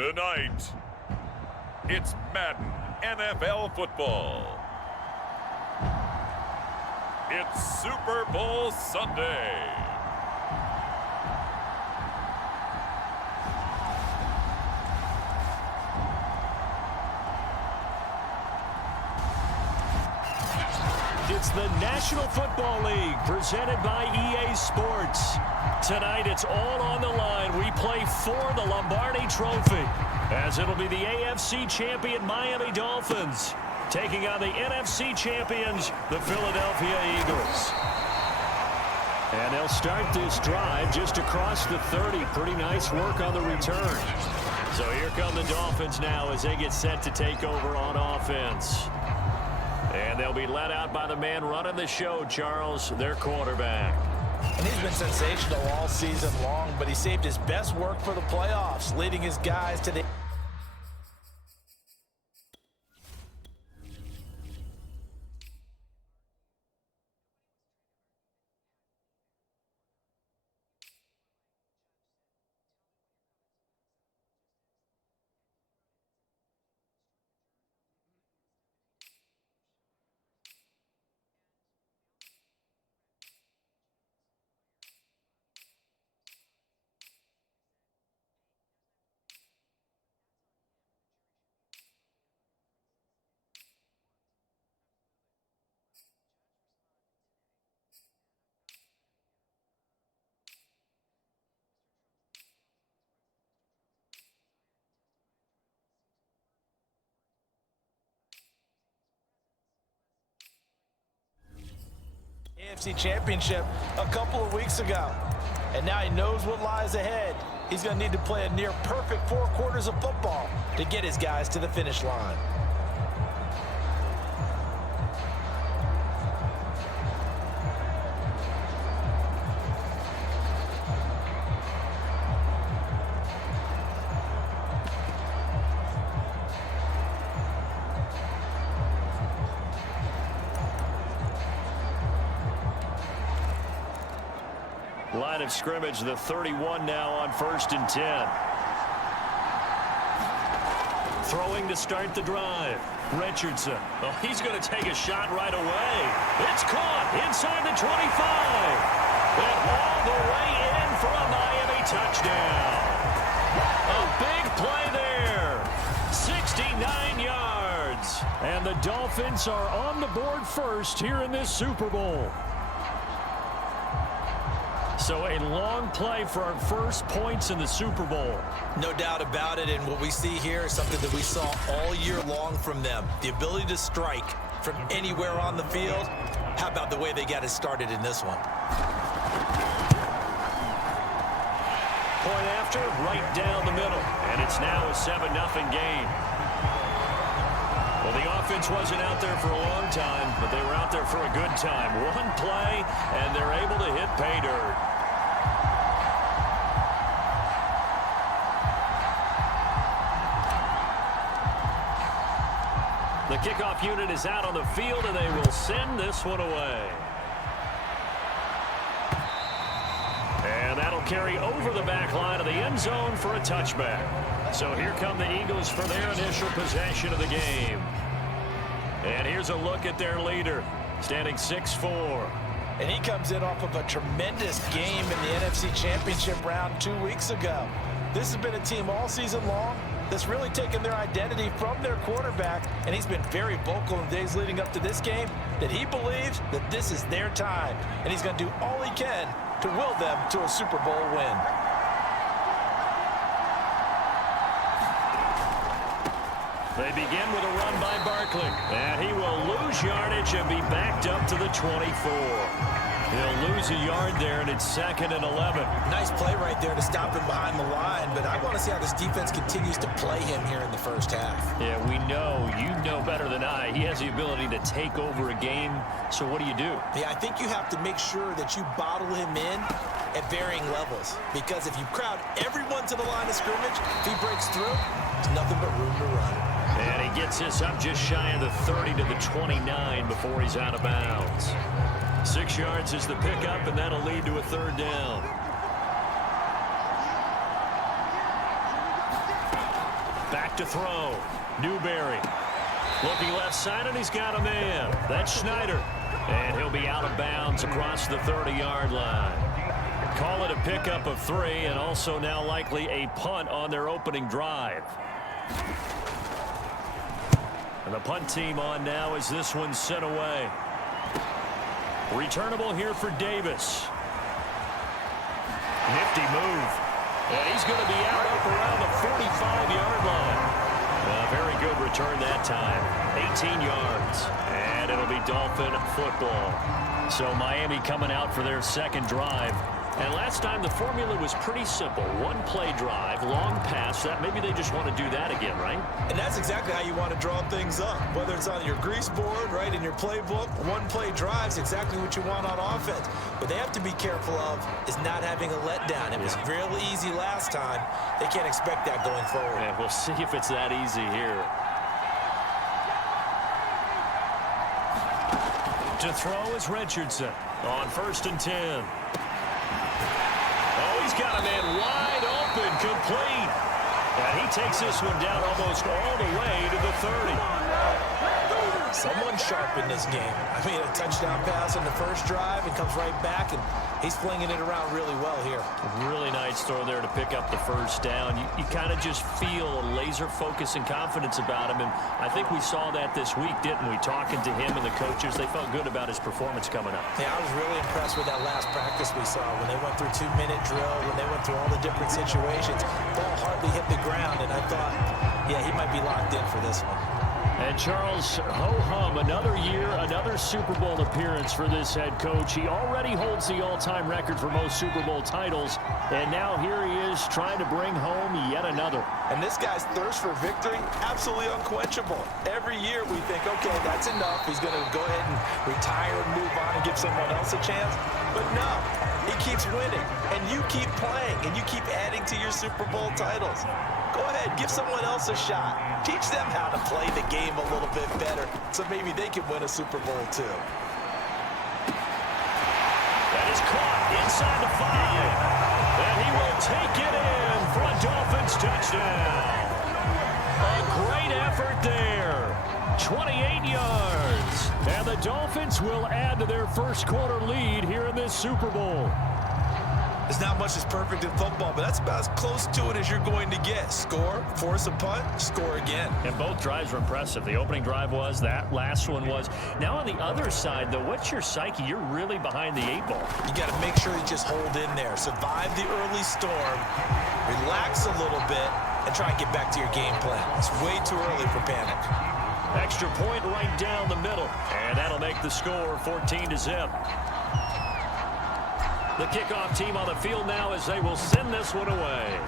Tonight, it's Madden NFL football. It's Super Bowl Sunday. It's the National Football League presented by EA Sports. Tonight it's all on the line. We play for the Lombardi Trophy, as it'll be the AFC champion Miami Dolphins taking on the NFC champions, the Philadelphia Eagles. And they'll start this drive just across the 30. Pretty nice work on the return. So here come the Dolphins now as they get set to take over on offense. And they'll be led out by the man running the show, Charles, their quarterback. And he's been sensational all season long, but he saved his best work for the playoffs, leading his guys to the... AFC Championship a couple of weeks ago. And now he knows what lies ahead. He's going to need to play a near-perfect 4 quarters of football to get his guys to the finish line. Line of scrimmage, the 31 now on 1st and 10. Throwing to start the drive. Richardson. Oh, he's going to take a shot right away. It's caught inside the 25. And all the way in for a Miami touchdown. A big play there. 69 yards. And the Dolphins are on the board first here in this Super Bowl. So a long play for our first points in the Super Bowl. No doubt about it, and what we see here is something that we saw all year long from them. The ability to strike from anywhere on the field. How about the way they got it started in this one? Point after, right down the middle. And it's now a 7-0 game. Well, the offense wasn't out there for a long time, but they were out there for a good time. One play, and they're able to hit pay dirt. The kickoff unit is out on the field, and they will send this one away. And that'll carry over the back line of the end zone for a touchback. So here come the Eagles for their initial possession of the game. And here's a look at their leader, standing 6'4". And he comes in off of a tremendous game in the NFC Championship round 2 weeks ago. This has been a team all season long that's really taken their identity from their quarterback, and he's been very vocal in the days leading up to this game that he believes that this is their time, and he's going to do all he can to will them to a Super Bowl win. They begin with a run by Barkley, and he will lose yardage and be backed up to the 24. He'll lose a yard there, and it's 2nd and 11. Nice play right there to stop him behind the line, but I want to see how this defense continues to play him here in the first half. Yeah, we know. You know better than I. He has the ability to take over a game, so what do you do? Yeah, I think you have to make sure that you bottle him in at varying levels, because if you crowd everyone to the line of scrimmage, if he breaks through, there's nothing but room to run. And he gets this up just shy of the 30 to the 29 before he's out of bounds. 6 yards is the pickup, and that'll lead to a 3rd down. to throw. Newberry looking left side, and he's got a man. That's Schneider. And he'll be out of bounds across the 30-yard line. Call it a pickup of 3, and also now likely a punt on their opening drive. And the punt team on now as this one's sent away. Returnable here for Davis. Nifty move. And he's going to be out up around the 45-yard line. A very good return that time. 18 yards. And it'll be Dolphin football. So Miami coming out for their second drive. And last time the formula was pretty simple. One play drive, long pass. That maybe they just want to do that again, right? And that's exactly how you want to draw things up. Whether it's on your grease board, right, in your playbook, one play drive's exactly what you want on offense. What they have to be careful of is not having a letdown. It was real easy last time. They can't expect that going forward. Yeah, we'll see if it's that easy here. To throw is Richardson on 1st and 10. Oh, he's got a man wide open, complete. And he takes this one down almost all the way to the 30. Someone sharp in this game. I mean, a touchdown pass on the first drive and comes right back, and he's flinging it around really well here. Really nice throw there to pick up the first down. You kind of just feel a laser focus and confidence about him, and I think we saw that this week, didn't we? Talking to him and the coaches, they felt good about his performance coming up. Yeah, I was really impressed with that last practice we saw when they went through 2-minute drill, when they went through all the different situations. Ball hardly hit the ground, and I thought, yeah, he might be locked in for this one. And Charles ho-hum, another year, another Super Bowl appearance for this head coach. He already holds the all-time record for most Super Bowl titles, and now here he is trying to bring home yet another. And this guy's thirst for victory, absolutely unquenchable. Every year we think, okay, that's enough. He's going to go ahead and retire and move on and give someone else a chance. But no, he keeps winning, and you keep playing, and you keep adding to your Super Bowl titles. Go ahead, give someone else a shot. Teach them how to play the game a little bit better so maybe they can win a Super Bowl too. That is caught inside the 5. And he will take it in for a Dolphins touchdown. A great effort there. 28 yards. And the Dolphins will add to their first quarter lead here in this Super Bowl. There's not much that's perfect in football, but that's about as close to it as you're going to get. Score, force a punt, score again. And both drives were impressive. The opening drive was, that last one was. Now on the other side, though, what's your psyche? You're really behind the 8 ball. You got to make sure you just hold in there. Survive the early storm, relax a little bit, and try and get back to your game plan. It's way too early for panic. Extra point right down the middle. And that'll make the score 14-0. The kickoff team on the field now as they will send this one away.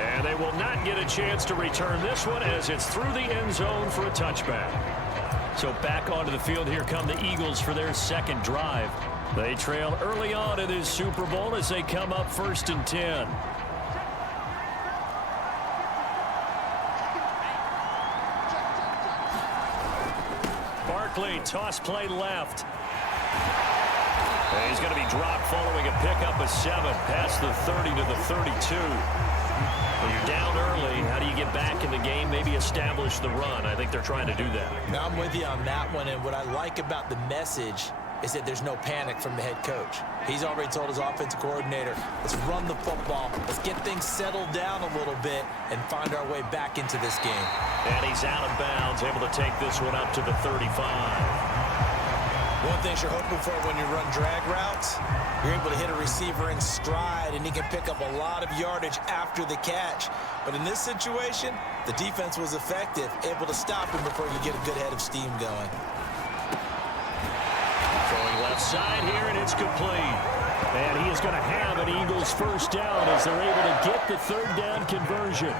And they will not get a chance to return this one as it's through the end zone for a touchback. So back onto the field, here come the Eagles for their second drive. They trail early on in this Super Bowl as they come up 1st and 10. Barkley, toss play left. And he's going to be dropped following a pickup of 7 past the 30 to the 32. When you're down early, how do you get back in the game, maybe establish the run? I think they're trying to do that. Now I'm with you on that one, and what I like about the message is that there's no panic from the head coach. He's already told his offensive coordinator, let's run the football, let's get things settled down a little bit and find our way back into this game. And he's out of bounds, able to take this one up to the 35. One thing you're hoping for when you run drag routes, you're able to hit a receiver in stride, and he can pick up a lot of yardage after the catch. But in this situation, the defense was effective, able to stop him before you get a good head of steam going. Throwing left side here, and it's complete. And he is going to have an Eagles first down as they're able to get the third down conversion.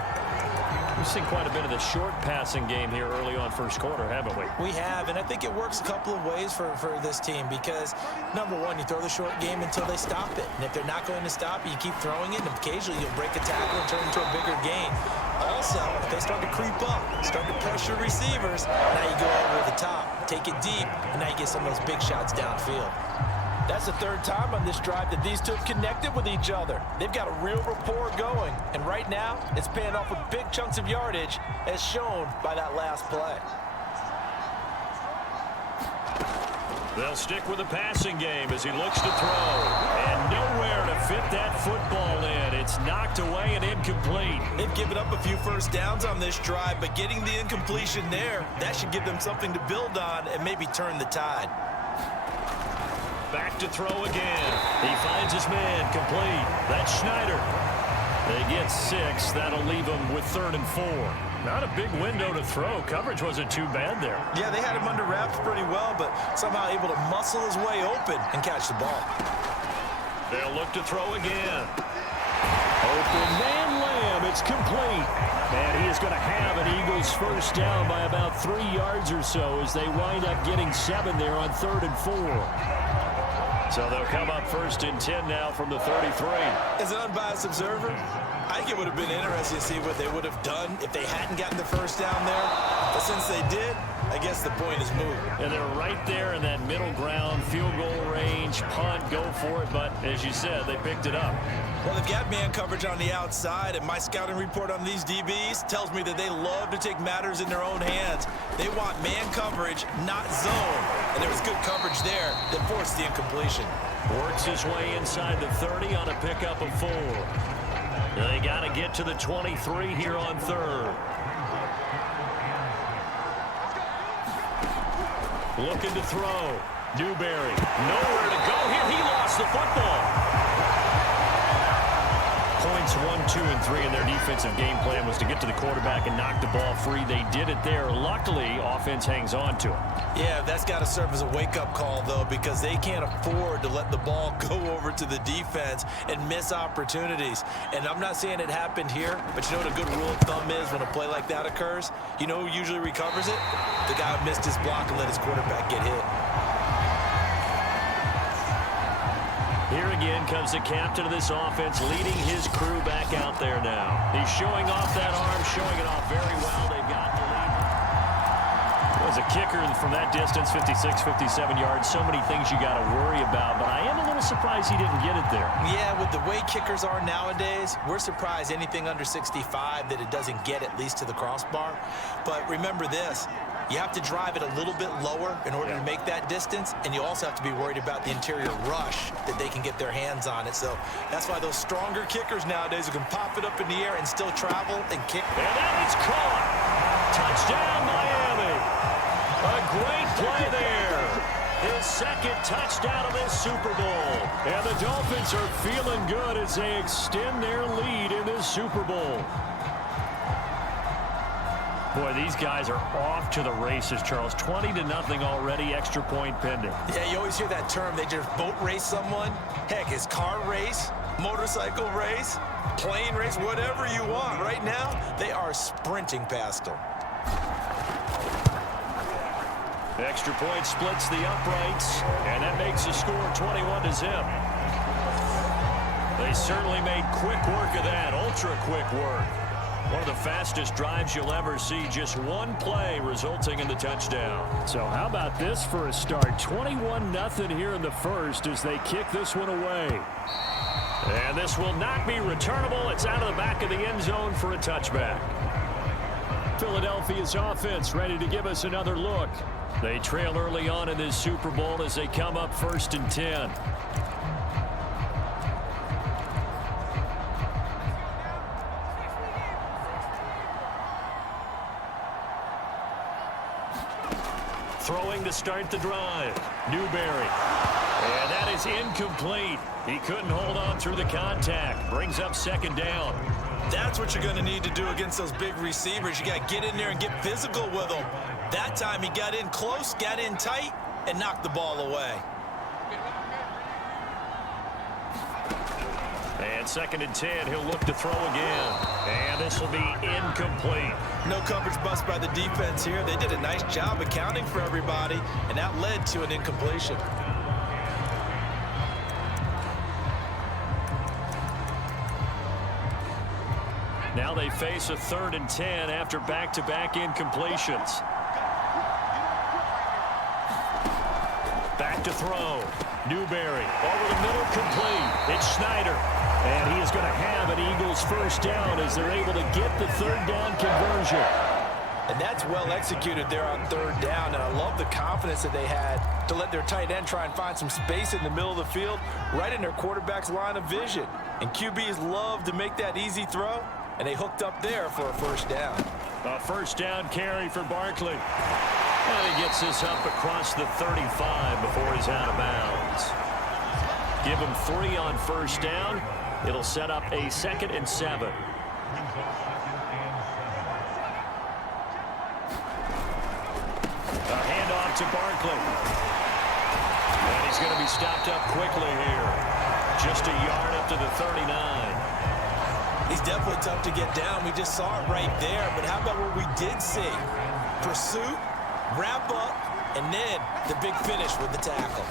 We've seen quite a bit of the short passing game here early on first quarter, haven't we? We have, and I think it works a couple of ways for this team because, number one, you throw the short game until they stop it. And if they're not going to stop it, you keep throwing it, and occasionally you'll break a tackle and turn into a bigger gain. Also, if they start to creep up, start to pressure receivers, now you go over the top, take it deep, and now you get some of those big shots downfield. That's the third time on this drive that these two have connected with each other. They've got a real rapport going, and right now it's paying off with big chunks of yardage as shown by that last play. They'll stick with the passing game as he looks to throw. And nowhere to fit that football in. It's knocked away and incomplete. They've given up a few first downs on this drive, but getting the incompletion there, that should give them something to build on and maybe turn the tide. Back to throw again. He finds his man complete. That's Schneider. They get 6. That'll leave them with 3rd and 4. Not a big window to throw. Coverage wasn't too bad there. Yeah, they had him under wraps pretty well, but somehow able to muscle his way open and catch the ball. They'll look to throw again. Open man Lamb. It's complete. And he is going to have an Eagles first down by about 3 yards or so as they wind up getting 7 there on 3rd and 4. So they'll come up 1st and 10 now from the 33. As an unbiased observer, I think it would have been interesting to see what they would have done if they hadn't gotten the first down there. But since they did, I guess the point is moved. And they're right there in that middle ground, field goal range, punt, go for it. But as you said, they picked it up. Well, they've got man coverage on the outside, and my scouting report on these DBs tells me that they love to take matters in their own hands. They want man coverage, not zone. And there was good coverage there that forced the incompletion. Works his way inside the 30 on a pickup of 4. They got to get to the 23 here on 3rd. Looking to throw. Newberry. Nowhere to go here. He lost the football. Points 1, 2, and 3 in their defensive game plan was to get to the quarterback and knock the ball free. They did it there. Luckily, offense hangs on to it. Yeah, that's got to serve as a wake-up call, though, because they can't afford to let the ball go over to the defense and miss opportunities. And I'm not saying it happened here, but you know what a good rule of thumb is when a play like that occurs? You know who usually recovers it? The guy who missed his block and let his quarterback get hit. Here again comes the captain of this offense, leading his crew back out there now. He's showing off that arm, showing it off very well. They've got the lead. As a kicker from that distance, 56, 57 yards, so many things you got to worry about, but I am a little surprised he didn't get it there. Yeah, with the way kickers are nowadays, we're surprised anything under 65 that it doesn't get at least to the crossbar. But remember this. You have to drive it a little bit lower in order to make that distance, and you also have to be worried about the interior rush that they can get their hands on it. So that's why those stronger kickers nowadays who can pop it up in the air and still travel and kick. And that is caught. Touchdown, Miami. A great play there. His 2nd touchdown of this Super Bowl. And the Dolphins are feeling good as they extend their lead in this Super Bowl. Boy, these guys are off to the races, Charles. 20-0 already, extra point pending. Yeah, you always hear that term. They just boat race someone. Heck, it's car race, motorcycle race, plane race, whatever you want. Right now, they are sprinting past them. Extra point splits the uprights, and that makes the score 21-0. They certainly made quick work of that, ultra-quick work. One of the fastest drives you'll ever see, just one play resulting in the touchdown. So how about this for a start? 21-0 here in the first as they kick this one away. And this will not be returnable. It's out of the back of the end zone for a touchback. Philadelphia's offense ready to give us another look. They trail early on in this Super Bowl as they come up 1st and 10. Throwing to start the drive. Newberry. And that is incomplete. He couldn't hold on through the contact. Brings up 2nd down. That's what you're going to need to do against those big receivers. You got to get in there and get physical with them. That time he got in close, got in tight, and knocked the ball away. And 2nd and 10, he'll look to throw again. And this will be incomplete. No coverage bust by the defense here. They did a nice job accounting for everybody, and that led to an incompletion. Now they face a 3rd and 10 after back-to-back incompletions. Back back to throw. Newberry over the middle, complete. It's Schneider. And he is going to have an Eagles first down as they're able to get the third down conversion. And that's well executed there on third down. And I love the confidence that they had to let their tight end try and find some space in the middle of the field, right in their quarterback's line of vision. And QBs love to make that easy throw, and they hooked up there for a first down. A first down carry for Barkley. And he gets this up across the 35 before he's out of bounds. Give him 3 on first down. It'll set up a 2nd and 7. A handoff to Barkley. And he's going to be stopped up quickly here. Just a yard up to the 39. He's definitely tough to get down. We just saw it right there. But how about what we did see? Pursuit, wrap up, and then the big finish with the tackle.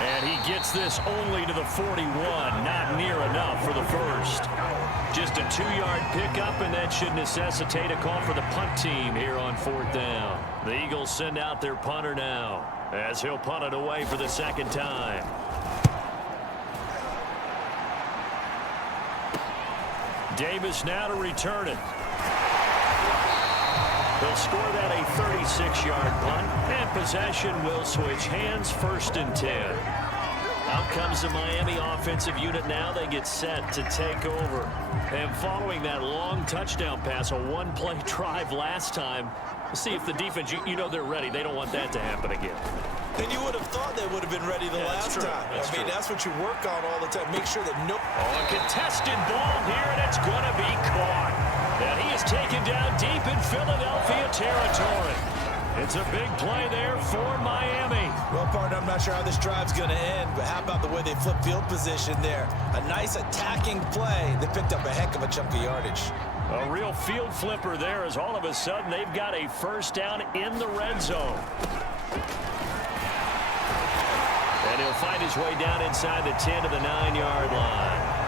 And he gets this only to the 41. Not near enough for the first. Just a 2-yard pickup, and that should necessitate a call for the punt team here on 4th down. The Eagles send out their punter now as he'll punt it away for the 2nd time. Davis now to return it. They'll score that a 36-yard punt, and possession will switch hands, 1st and 10. Out comes the Miami offensive unit now. They get set to take over. And following that long touchdown pass, a 1-play drive last time, see if the defense, you know they're ready. They don't want that to happen again. And you would have thought they would have been ready the last time. That's what you work on all the time. Make sure that no... Oh, a contested ball here, and it's going to be caught. And he is taken down deep in Philadelphia territory. It's a big play there for Miami. Well, partner, I'm not sure how this drive's going to end, but how about the way they flip field position there? A nice attacking play that picked up a heck of a chunk of yardage. A real field flipper there as all of a sudden they've got a first down in the red zone. And he'll find his way down inside the 10 to the 9-yard line.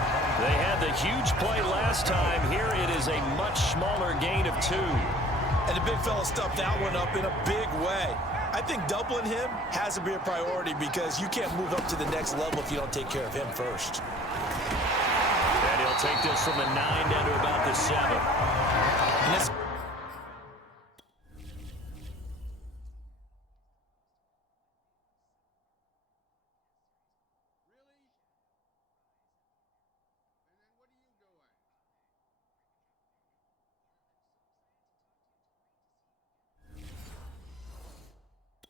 They had the huge play last time. Here it is a much smaller gain of 2. And the big fella stuffed that one up in a big way. I think doubling him has to be a priority because you can't move up to the next level if you don't take care of him first. And he'll take this from the 9 down to about the 7. And this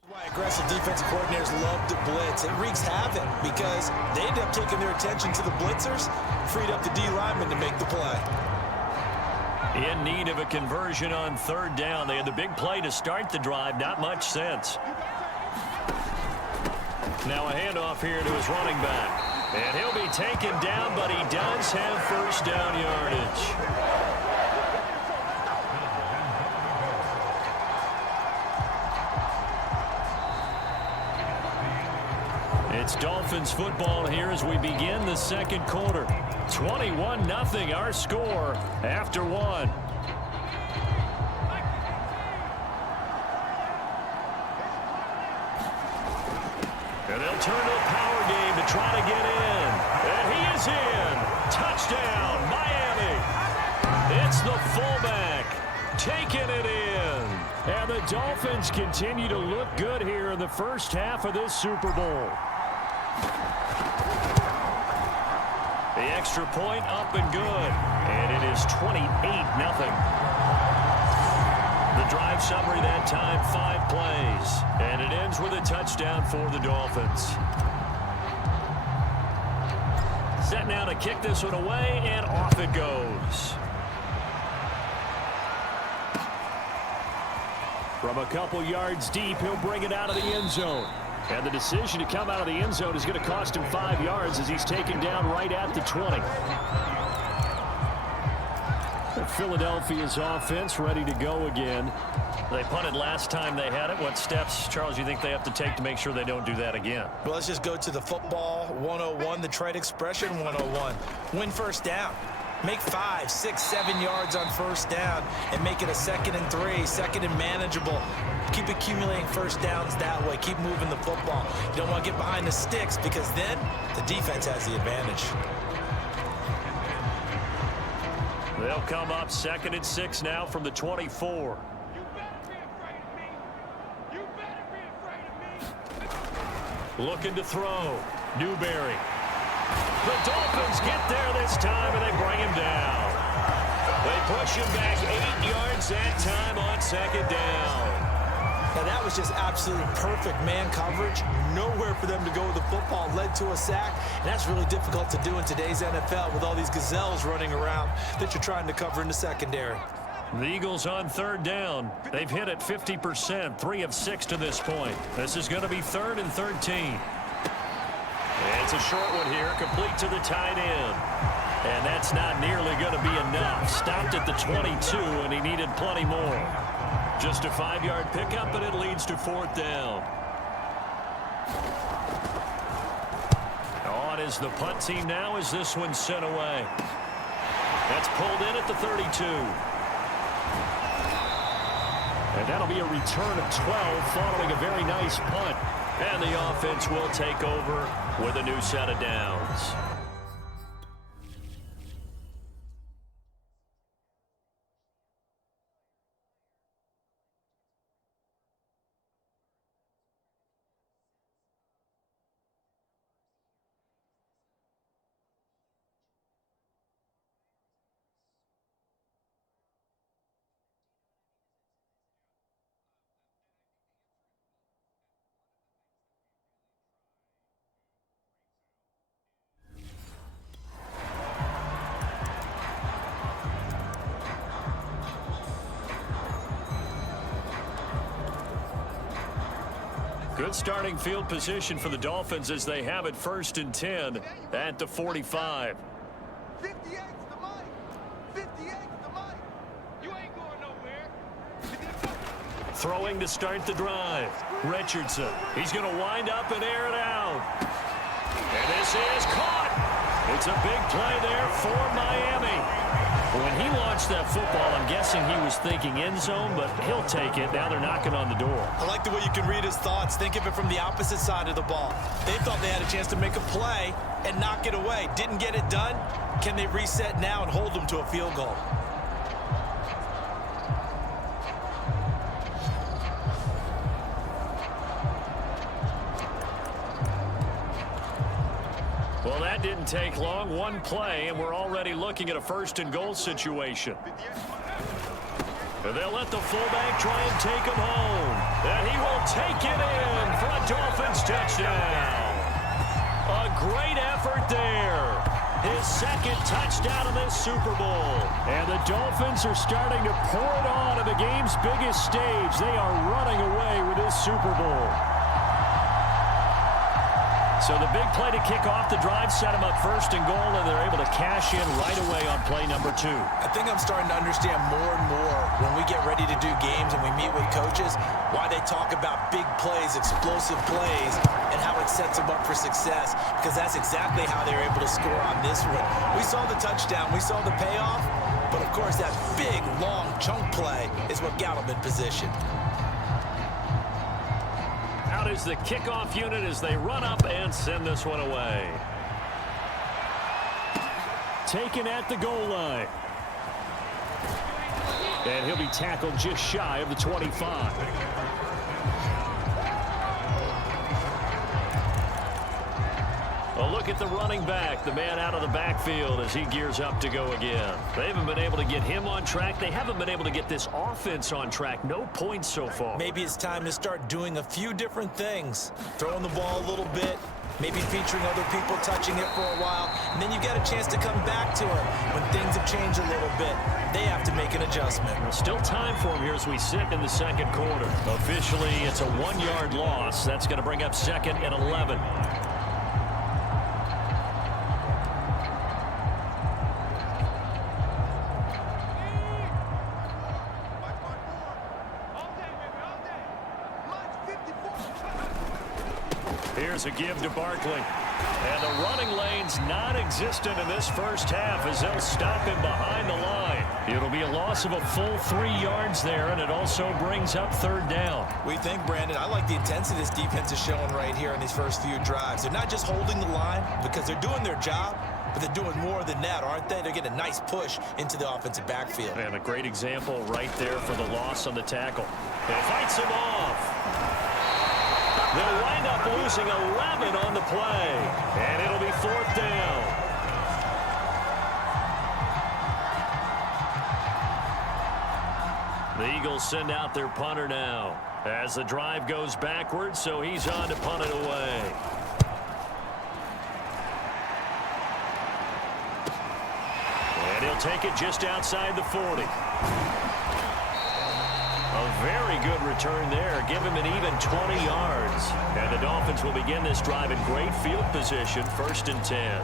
why aggressive defensive coordinators love to blitz. It wreaks havoc because they end up taking their attention to the blitzers, freed up the D lineman to make the play. In need of a conversion on 3rd down. They had the big play to start the drive. Not much sense. Now a handoff here to his running back. And he'll be taken down, but he does have first down yardage. It's Dolphins football here as we begin the 2nd quarter. 21-0 our score after 1. And they'll turn to a power game to try to get in. And he is in. Touchdown, Miami. It's the fullback taking it in. And the Dolphins continue to look good here in the first half of this Super Bowl. The extra point up and good. And it is 28-0. The drive summary that time, 5 plays. And it ends with a touchdown for the Dolphins. Set now to kick this one away, and off it goes. From a couple yards deep, he'll bring it out of the end zone. And the decision to come out of the end zone is going to cost him 5 yards as he's taken down right at the 20. Philadelphia's offense ready to go again. They punted last time they had it. What steps, Charles, you think they have to take to make sure they don't do that again? Well, let's just go to the football 101, the trade expression 101. Win first down. Make 5, 6, 7 yards on first down and make it a 2nd and 3, 2nd and manageable. Keep accumulating first downs that way. Keep moving the football. You don't want to get behind the sticks because then the defense has the advantage. They'll come up 2nd and 6 now from the 24. Looking to throw. Newberry. The Dolphins get there this time, and they bring him down. They push him back 8 yards that time on 2nd down. Now that was just absolutely perfect man coverage. Nowhere for them to go with the football. Led to a sack. And that's really difficult to do in today's NFL with all these gazelles running around that you're trying to cover in the secondary. The Eagles on 3rd down. They've hit it 50%, 3 of 6 to this point. This is going to be 3rd and 13. It's a short one here, complete to the tight end. And that's not nearly going to be enough. Stopped at the 22, and he needed plenty more. Just a 5-yard pickup, and it leads to 4th down. On is the punt team now as this one's sent away. That's pulled in at the 32. And that'll be a return of 12 following a very nice punt. And the offense will take over with a new set of downs. Good starting field position for the Dolphins as they have it 1st and 10 at the 45. 58's the money. 58's the money. You ain't going nowhere. Throwing to start the drive. Richardson. He's going to wind up and air it out. And this is caught. It's a big play there for Miami. When he launched that football, I'm guessing he was thinking end zone, but he'll take it. Now they're knocking on the door. I like the way you can read his thoughts. Think of it from the opposite side of the ball. They thought they had a chance to make a play and knock it away. Didn't get it done. Can they reset now and hold them to a field goal? Well, that didn't take long. One play, and we're already looking at a 1st and goal situation. And they'll let the fullback try and take him home. And he will take it in for a Dolphins touchdown. A great effort there. His 2nd touchdown of this Super Bowl. And the Dolphins are starting to pour it on at the game's biggest stage. They are running away with this Super Bowl. So the big play to kick off the drive set them up 1st and goal, and they're able to cash in right away on play number 2. I think I'm starting to understand more and more when we get ready to do games and we meet with coaches why they talk about big plays, explosive plays, and how it sets them up for success, because that's exactly how they were able to score on this one. We saw the touchdown. We saw the payoff. But, of course, that big, long chunk play is what got them in position. Out is the kickoff unit as they run up and send this one away. Taken at the goal line. And he'll be tackled just shy of the 25. A look at the running back, the man out of the backfield as he gears up to go again. They haven't been able to get him on track. They haven't been able to get this offense on track. No points so far. Maybe it's time to start doing a few different things. Throwing the ball a little bit, maybe featuring other people touching it for a while, and then you get a chance to come back to it when things have changed a little bit. They have to make an adjustment. Still time for him here as we sit in the 2nd quarter. Officially, it's a 1-yard loss. That's going to bring up 2nd and 11. Here's a give to Barkley. And the running lane's non-existent in this first half as they'll stop him behind the line. It'll be a loss of a full 3 yards there, and it also brings up third down. We think, Brandon, I like the intensity this defense is showing right here in these first few drives. They're not just holding the line because they're doing their job, but they're doing more than that, aren't they? They're getting a nice push into the offensive backfield. And a great example right there for the loss on the tackle. It fights him off. They'll wind up losing 11 on the play, and it'll be fourth down. The Eagles send out their punter now as the drive goes backwards, so he's on to punt it away. And he'll take it just outside the 40. A very good return there. Give him an even 20 yards. And the Dolphins will begin this drive in great field position, 1st and 10.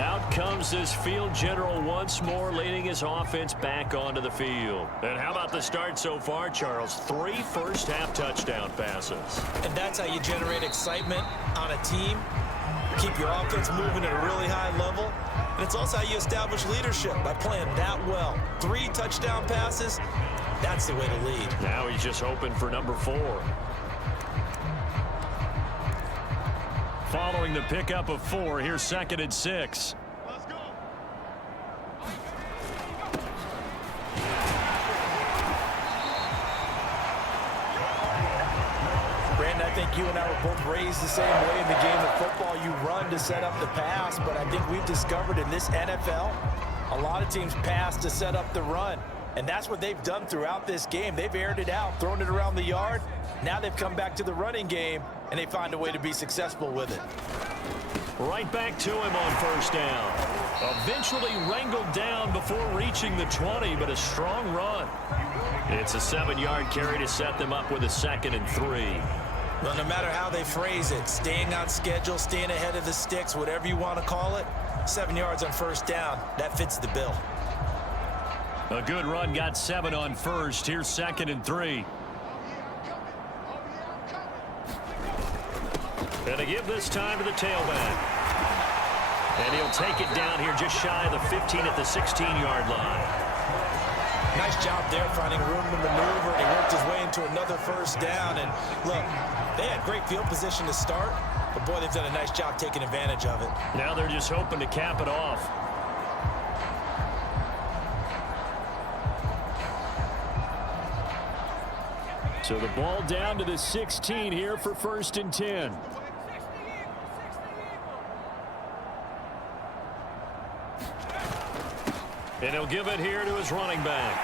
Out comes this field general once more, leading his offense back onto the field. And how about the start so far, Charles? 3 first-half touchdown passes. And that's how you generate excitement on a team. Keep your offense moving at a really high level. And it's also how you establish leadership, by playing that well. 3 touchdown passes. That's the way to lead. Now he's just hoping for number 4. Following the pickup of 4, here's 2nd and 6. Let's go. Brandon, I think you and I were both raised the same way in the game of football. You run to set up the pass, but I think we've discovered in this NFL, a lot of teams pass to set up the run. And that's what they've done throughout this game. They've aired it out, thrown it around the yard. Now they've come back to the running game, and they find a way to be successful with it. Right back to him on 1st down. Eventually wrangled down before reaching the 20, but a strong run. It's a 7-yard carry to set them up with a 2nd and 3. Well, no matter how they phrase it, staying on schedule, staying ahead of the sticks, whatever you want to call it, 7 yards on 1st down, that fits the bill. A good run got 7 on 1st. Here's 2nd and 3. And a give this time to the tailback. And he'll take it down here just shy of the 15 at the 16-yard line. Nice job there finding room to maneuver, and he worked his way into another 1st down. And look, they had great field position to start, but boy, they've done a nice job taking advantage of it. Now they're just hoping to cap it off. So the ball down to the 16 here for 1st and 10. And he'll give it here to his running back.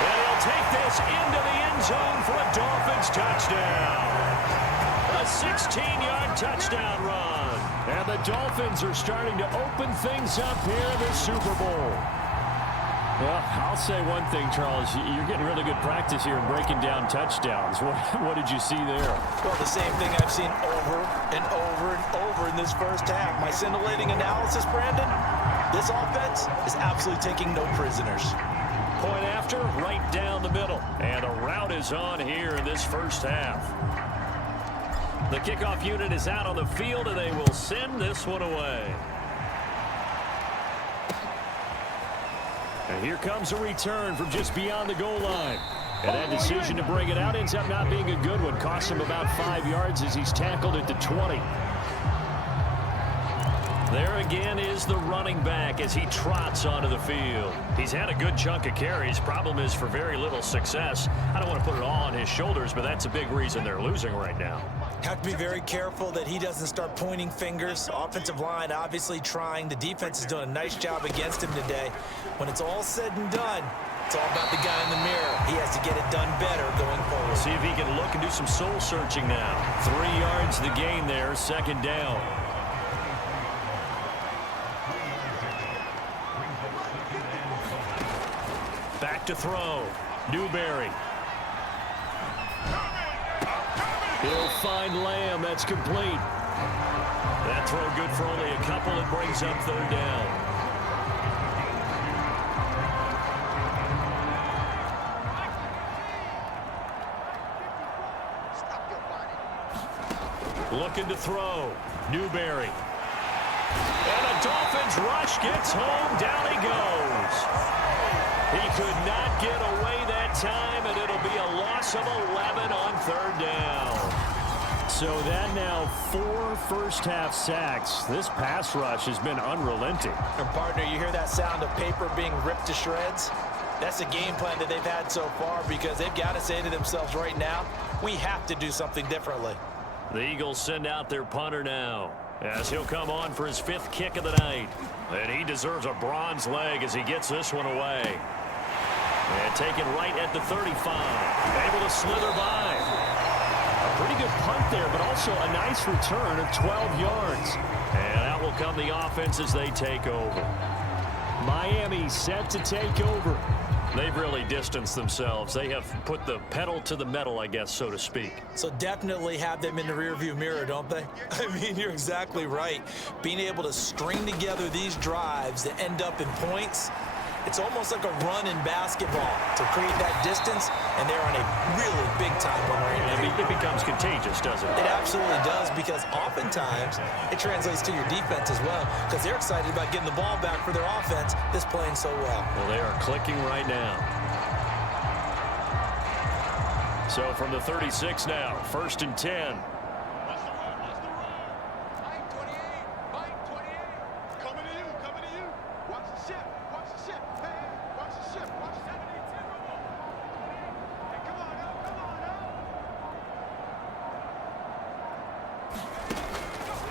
And he'll take this into the end zone for a Dolphins touchdown. A 16-yard touchdown run. And the Dolphins are starting to open things up here in the Super Bowl. Well, I'll say one thing, Charles. You're getting really good practice here in breaking down touchdowns. What did you see there? Well, the same thing I've seen over and over and over in this first half. My scintillating analysis, Brandon, this offense is absolutely taking no prisoners. Point after, right down the middle. And a route is on here in this first half. The kickoff unit is out on the field, and they will send this one away. And here comes a return from just beyond the goal line. And that decision to bring it out ends up not being a good one. Costs him about 5 yards as he's tackled at the 20. There again is the running back as he trots onto the field. He's had a good chunk of carries. Problem is for very little success. I don't want to put it all on his shoulders, but that's a big reason they're losing right now. Have to be very careful that he doesn't start pointing fingers. Offensive line obviously trying. The defense is doing a nice job against him today. When it's all said and done, it's all about the guy in the mirror. He has to get it done better going forward. See if he can look and do some soul searching now. 3 yards the gain there, 2nd down. Back to throw. Newberry. He'll find Lamb. That's complete. That throw good for only a couple. It brings up 3rd down. looking to throw. Newberry. And a Dolphins rush gets home. Down he goes. He could not get away that time, and it'll be a loss of 11 on third down. So that now 4 first-half sacks. This pass rush has been unrelenting. And partner, you hear that sound of paper being ripped to shreds? That's the game plan that they've had so far, because they've got to say to themselves right now, we have to do something differently. The Eagles send out their punter now, as he'll come on for his 5th kick of the night. And he deserves a bronze leg as he gets this one away. And taken right at the 35. Able to slither by. A pretty good punt there, but also a nice return of 12 yards. And out will come the offense as they take over. Miami set to take over. They've really distanced themselves. They have put the pedal to the metal, I guess, so to speak. So definitely have them in the rearview mirror, don't they? I mean, you're exactly right. Being able to string together these drives that end up in points, it's almost like a run in basketball to create that distance, and they're on a really big-time one right now. It becomes contagious, doesn't it? It absolutely does, because oftentimes it translates to your defense as well, because they're excited about getting the ball back for their offense that's playing so well. Well, they are clicking right now. So from the 36 now, 1st and 10.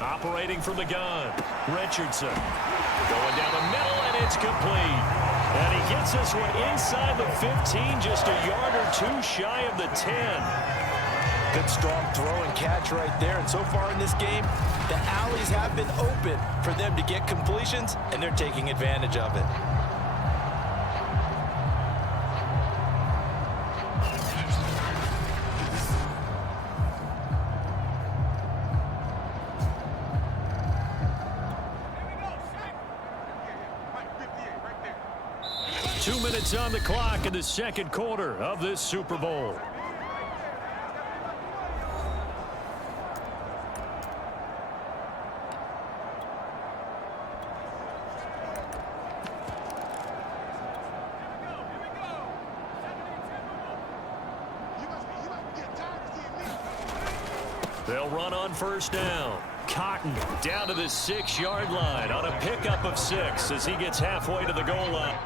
Operating from the gun, Richardson. Going down the middle, and it's complete. And he gets this one inside the 15, just a yard or 2 shy of the 10. Good strong throw and catch right there. And so far in this game, the alleys have been open for them to get completions, and they're taking advantage of it. Minutes on the clock in the second quarter of this Super Bowl. They'll run on first down. Cotton down to the 6-yard line on a pickup of 6 as he gets halfway to the goal line.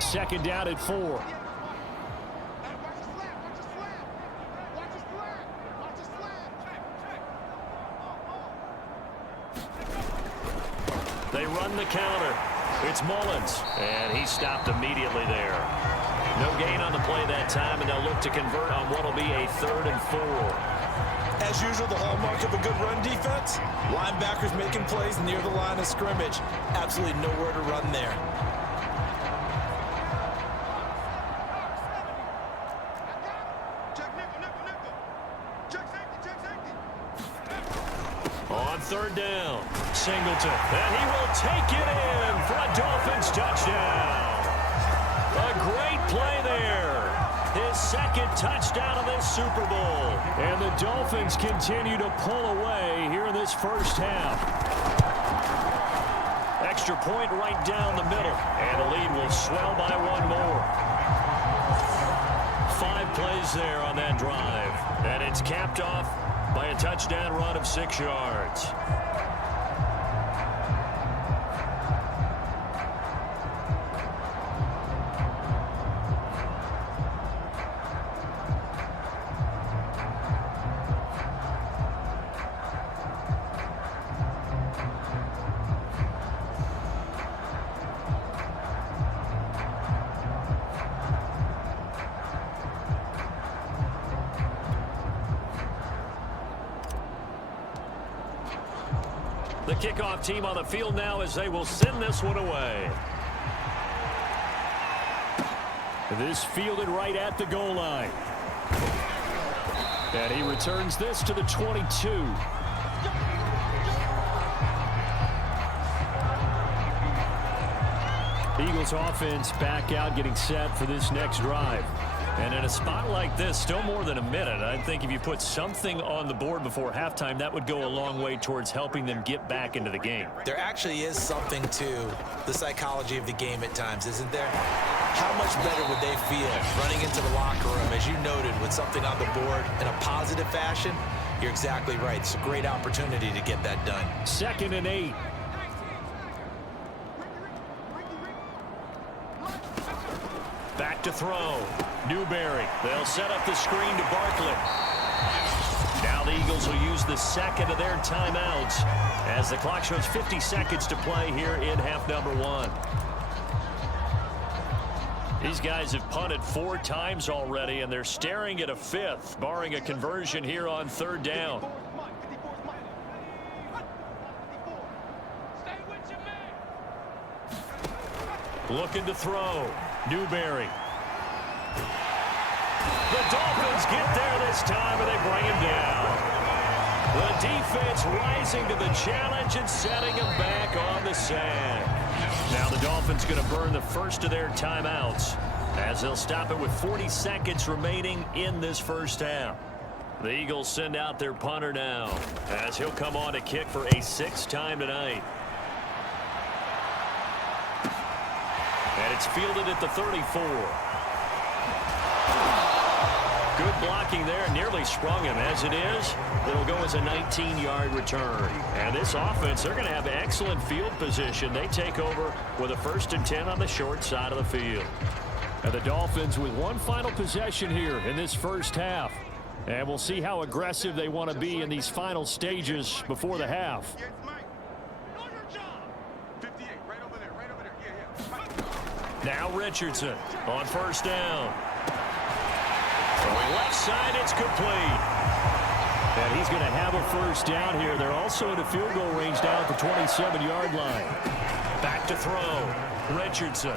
Second down at 4. They run the counter. It's Mullins, and he stopped immediately there. No gain on the play that time, and they'll look to convert on what will be a 3rd and 4. As usual, the hallmark of a good run defense, linebackers making plays near the line of scrimmage. Absolutely nowhere to run there. On 3rd down, Singleton, and he will take it in for a Dolphins touchdown. A great play there. His 2nd touchdown of this Super Bowl. And the Dolphins continue to pull away here in this first half. Extra point right down the middle, and the lead will swell by 1 more. 5 plays there on that drive, and it's capped off by a touchdown run of 6 yards. The kickoff team on the field now as they will send this one away. This fielded right at the goal line. And he returns this to the 22. Eagles offense back out, getting set for this next drive. And in a spot like this, still more than a minute, I think if you put something on the board before halftime, that would go a long way towards helping them get back into the game. There actually is something to the psychology of the game at times, isn't there? How much better would they feel running into the locker room, as you noted, with something on the board in a positive fashion? You're exactly right. It's a great opportunity to get that done. 2nd and 8. Back to throw. Newberry. They'll set up the screen to Barkley. Now the Eagles will use the second of their timeouts as the clock shows 50 seconds to play here in half number 1. These guys have punted 4 times already, and they're staring at a 5th, barring a conversion here on 3rd down. Looking to throw. Newberry. The Dolphins get there this time, and they bring him down. The defense rising to the challenge and setting him back on the sand. Now the Dolphins going to burn the first of their timeouts as they'll stop it with 40 seconds remaining in this first half. The Eagles send out their punter now as he'll come on to kick for a 6th time tonight. And it's fielded at the 34. Good blocking there. Nearly sprung him. As it is, it'll go as a 19-yard return. And this offense, they're going to have excellent field position. They take over with a 1st and 10 on the short side of the field. And the Dolphins with one final possession here in this first half. And we'll see how aggressive they want to be in these final stages before the half. Now Richardson on 1st down. Throwing left side, it's complete. And he's going to have a 1st down here. They're also in a field goal range down at the 27-yard line. Back to throw. Richardson.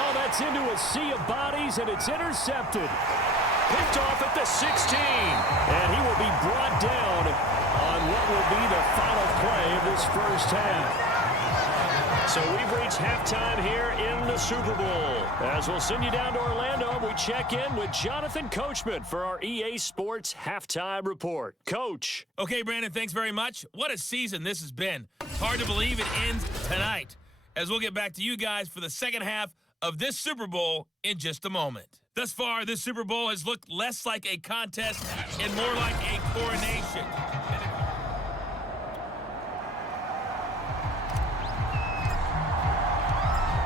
Oh, that's into a sea of bodies, and it's intercepted. Picked off at the 16. And he will be brought down on what will be the final play of this first half. So we've reached halftime here in the Super Bowl. As we'll send you down to Orlando, we check in with Jonathan Coachman for our EA Sports Halftime Report. Coach. Okay, Brandon, thanks very much. What a season this has been. Hard to believe it ends tonight, as we'll get back to you guys for the second half of this Super Bowl in just a moment. Thus far, this Super Bowl has looked less like a contest and more like a coronation.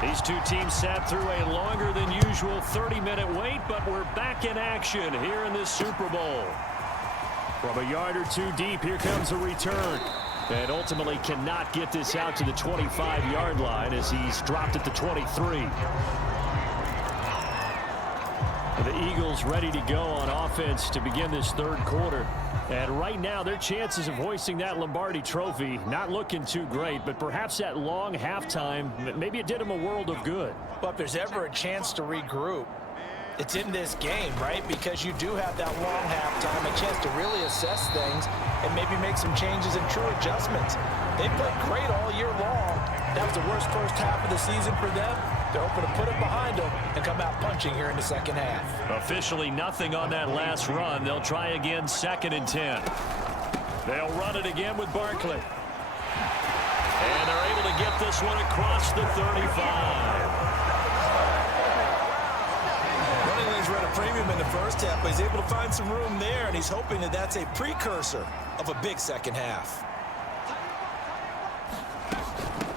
These two teams sat through a longer than usual 30-minute wait, but we're back in action here in this Super Bowl. From a yard or 2 deep, here comes a return. And ultimately cannot get this out to the 25-yard line as he's dropped at the 23. The Eagles ready to go on offense to begin this 3rd quarter. And right now, their chances of hoisting that Lombardi trophy not looking too great, but perhaps that long halftime, maybe it did them a world of good. But if there's ever a chance to regroup, it's in this game, right? Because you do have that long halftime, a chance to really assess things and maybe make some changes and true adjustments. They played great all year long. That was the worst first half of the season for them. They're hoping to put it behind them and come out punching here in the second half. Officially nothing on that last run. They'll try again 2nd and 10. They'll run it again with Barkley. And they're able to get this one across the 35. Running lanes were at a premium in the first half, but he's able to find some room there, and he's hoping that that's a precursor of a big second half.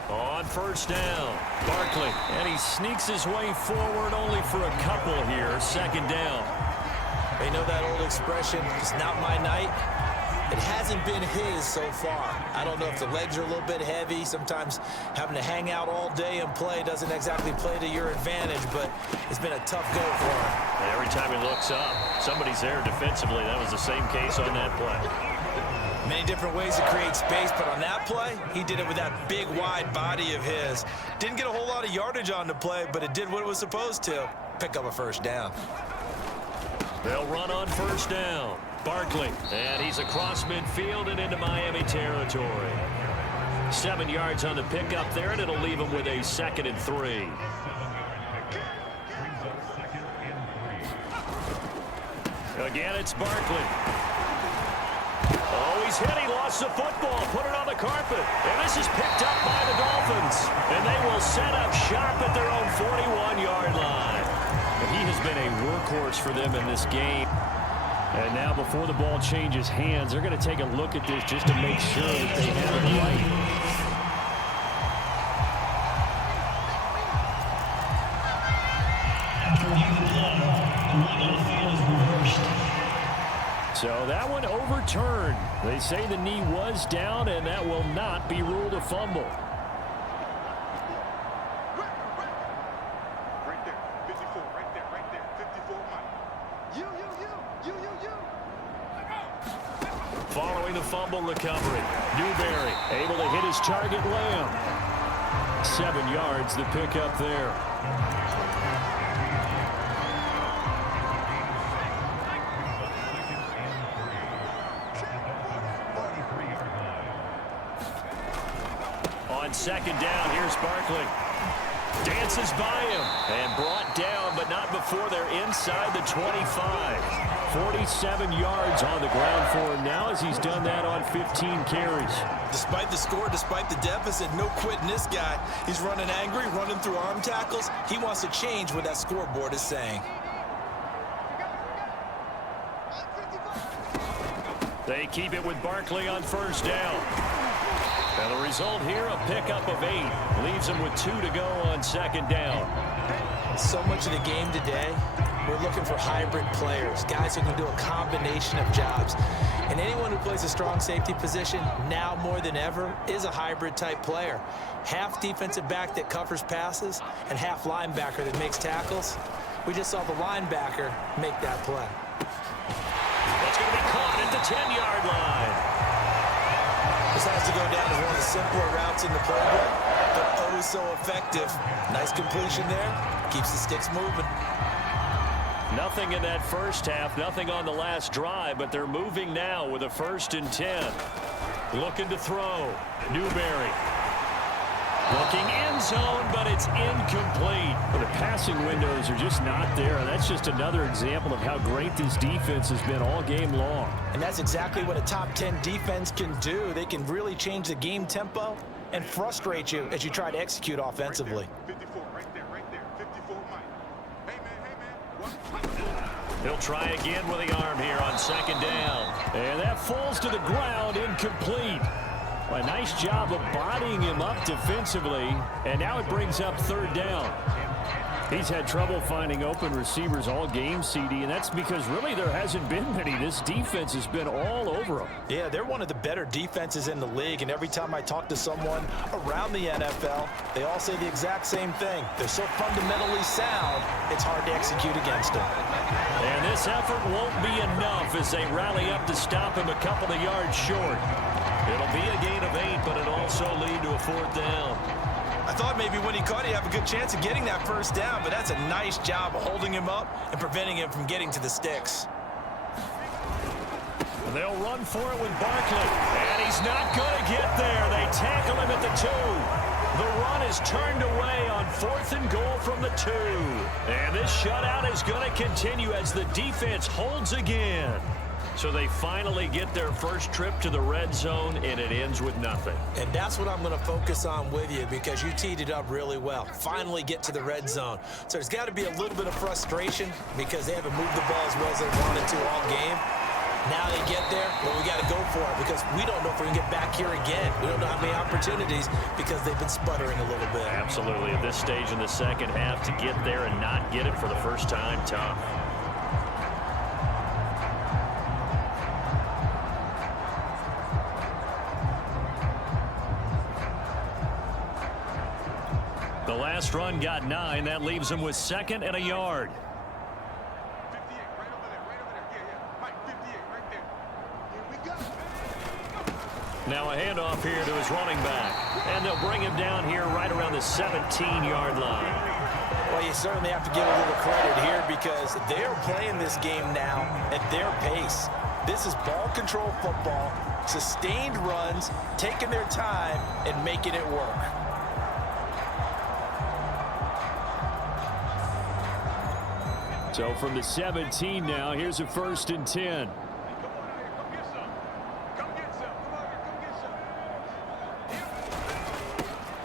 On 1st down, Barkley, and he sneaks his way forward only for a couple here. 2nd down. They know that old expression, it's not my night. It hasn't been his so far. I don't know if the legs are a little bit heavy. Sometimes having to hang out all day and play doesn't exactly play to your advantage, but it's been a tough go for him. And every time he looks up, somebody's there defensively. That was the same case on that play. Many different ways to create space, but on that play, he did it with that big, wide body of his. Didn't get a whole lot of yardage on the play, but it did what it was supposed to. Pick up a first down. They'll run on first down. Barkley, and he's across midfield and into Miami territory. 7 yards on the pickup there, and it'll leave him with a 2nd and 3. Again, it's Barkley. Oh, he's hit. He lost the football. Put it on the carpet. And this is picked up by the Dolphins. And they will set up shop at their own 41-yard line. And he has been a workhorse for them in this game. And now before the ball changes hands, they're going to take a look at this just to make sure that they have it right. So that one overturned. They say the knee was down, and that will not be ruled a fumble. Right there, 54, right there, 54, Mike. You. Following the fumble recovery, Newberry able to hit his target, Lamb. 7 yards, the pickup there. On 2nd down, here's Barkley. Dances by him and brought down, but not before they're inside the 25. 47 yards on the ground for him now as he's done that on 15 carries. Despite the score, despite the deficit, no quitting this guy. He's running angry, running through arm tackles. He wants to change what that scoreboard is saying. They keep it with Barkley on first down. And the result here, a pickup of 8. Leaves him with 2 to go on 2nd down. So much of the game today, we're looking for hybrid players, guys who can do a combination of jobs. And anyone who plays a strong safety position, now more than ever, is a hybrid type player. Half defensive back that covers passes and half linebacker that makes tackles. We just saw the linebacker make that play. That's going to be caught at the 10-yard line. This has to go down as one of the simpler routes in the playbook, but oh so effective. Nice completion there. Keeps the sticks moving. Nothing in that first half, nothing on the last drive, but they're moving now with a 1st and 10. Looking to throw. Newberry. Looking end zone, but it's incomplete. The passing windows are just not there. That's just another example of how great this defense has been all game long. And that's exactly what a top 10 defense can do. They can really change the game tempo and frustrate you as you try to execute offensively. 54, right there, 54, Mike. Hey, man, what? He'll try again with the arm here on 2nd down. And that falls to the ground, incomplete. A nice job of bodying him up defensively, and now it brings up 3rd down. He's had trouble finding open receivers all game, CD, and that's because really there hasn't been many. This defense has been all over him. Yeah, they're one of the better defenses in the league, and every time I talk to someone around the NFL, they all say the exact same thing. They're so fundamentally sound, it's hard to execute against them. And this effort won't be enough as they rally up to stop him a couple of yards short. It'll be a gain of 8, but it'll also lead to a 4th down. I thought maybe when he caught it, he'd have a good chance of getting that 1st down, but that's a nice job of holding him up and preventing him from getting to the sticks. And they'll run for it with Barkley, and he's not going to get there. They tackle him at the 2. The run is turned away on 4th and goal from the 2. And this shutout is going to continue as the defense holds again. So they finally get their first trip to the red zone, and it ends with nothing. And that's what I'm going to focus on with you because you teed it up really well. Finally get to the red zone. So there's got to be a little bit of frustration because they haven't moved the ball as well as they wanted to all game. Now they get there, but we got to go for it because we don't know if we can get back here again. We don't know how many opportunities because they've been sputtering a little bit. Absolutely. At this stage in the second half, to get there and not get it for the first time, tough. The last run got 9. That leaves them with 2nd and a yard. 58, right over there, yeah. Mike, 58, right there. Here we go. Now a handoff here to his running back. And they'll bring him down here right around the 17-yard line. Well, you certainly have to give a little credit here because they're playing this game now at their pace. This is ball control football, sustained runs, taking their time and making it work. So from the 17 now, here's a 1st and 10.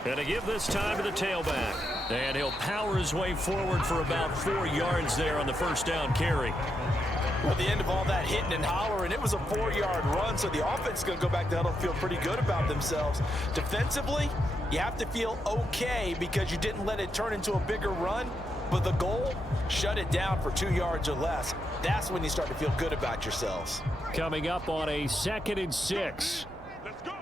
And to give this time to the tailback. And he'll power his way forward for about 4 yards there on the first down carry. Well, at the end of all that hitting and hollering, it was a 4-yard run, so the offense is going to go back to huddle and feel pretty good about themselves. Defensively, you have to feel okay because you didn't let it turn into a bigger run, but the goal, shut it down for 2 yards or less. That's when you start to feel good about yourselves. Coming up on a 2nd and 6. Let's go.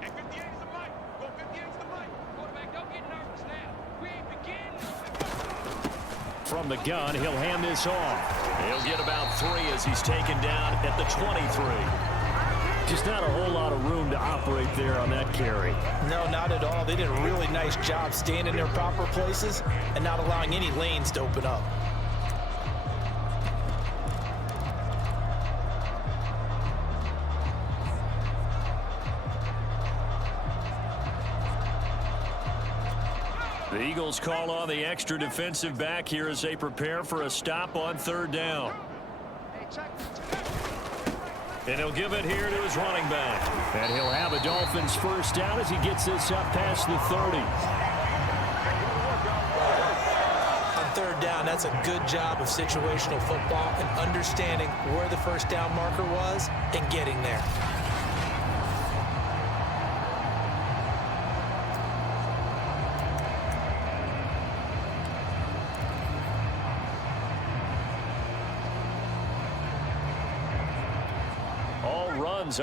Hey, 58's the mic. Go 58's the mic. Quarterback, don't get nervous now. We ain't begin. From the gun, he'll hand this off. He'll get about 3 as he's taken down at the 23. Just not a whole lot of room to operate there on that carry. No, not at all. They did a really nice job staying in their proper places and not allowing any lanes to open up. The Eagles call on the extra defensive back here as they prepare for a stop on 3rd down. And he'll give it here to his running back. And he'll have a Dolphins 1st down as he gets this up past the 30. On 3rd down, that's a good job of situational football and understanding where the first down marker was and getting there.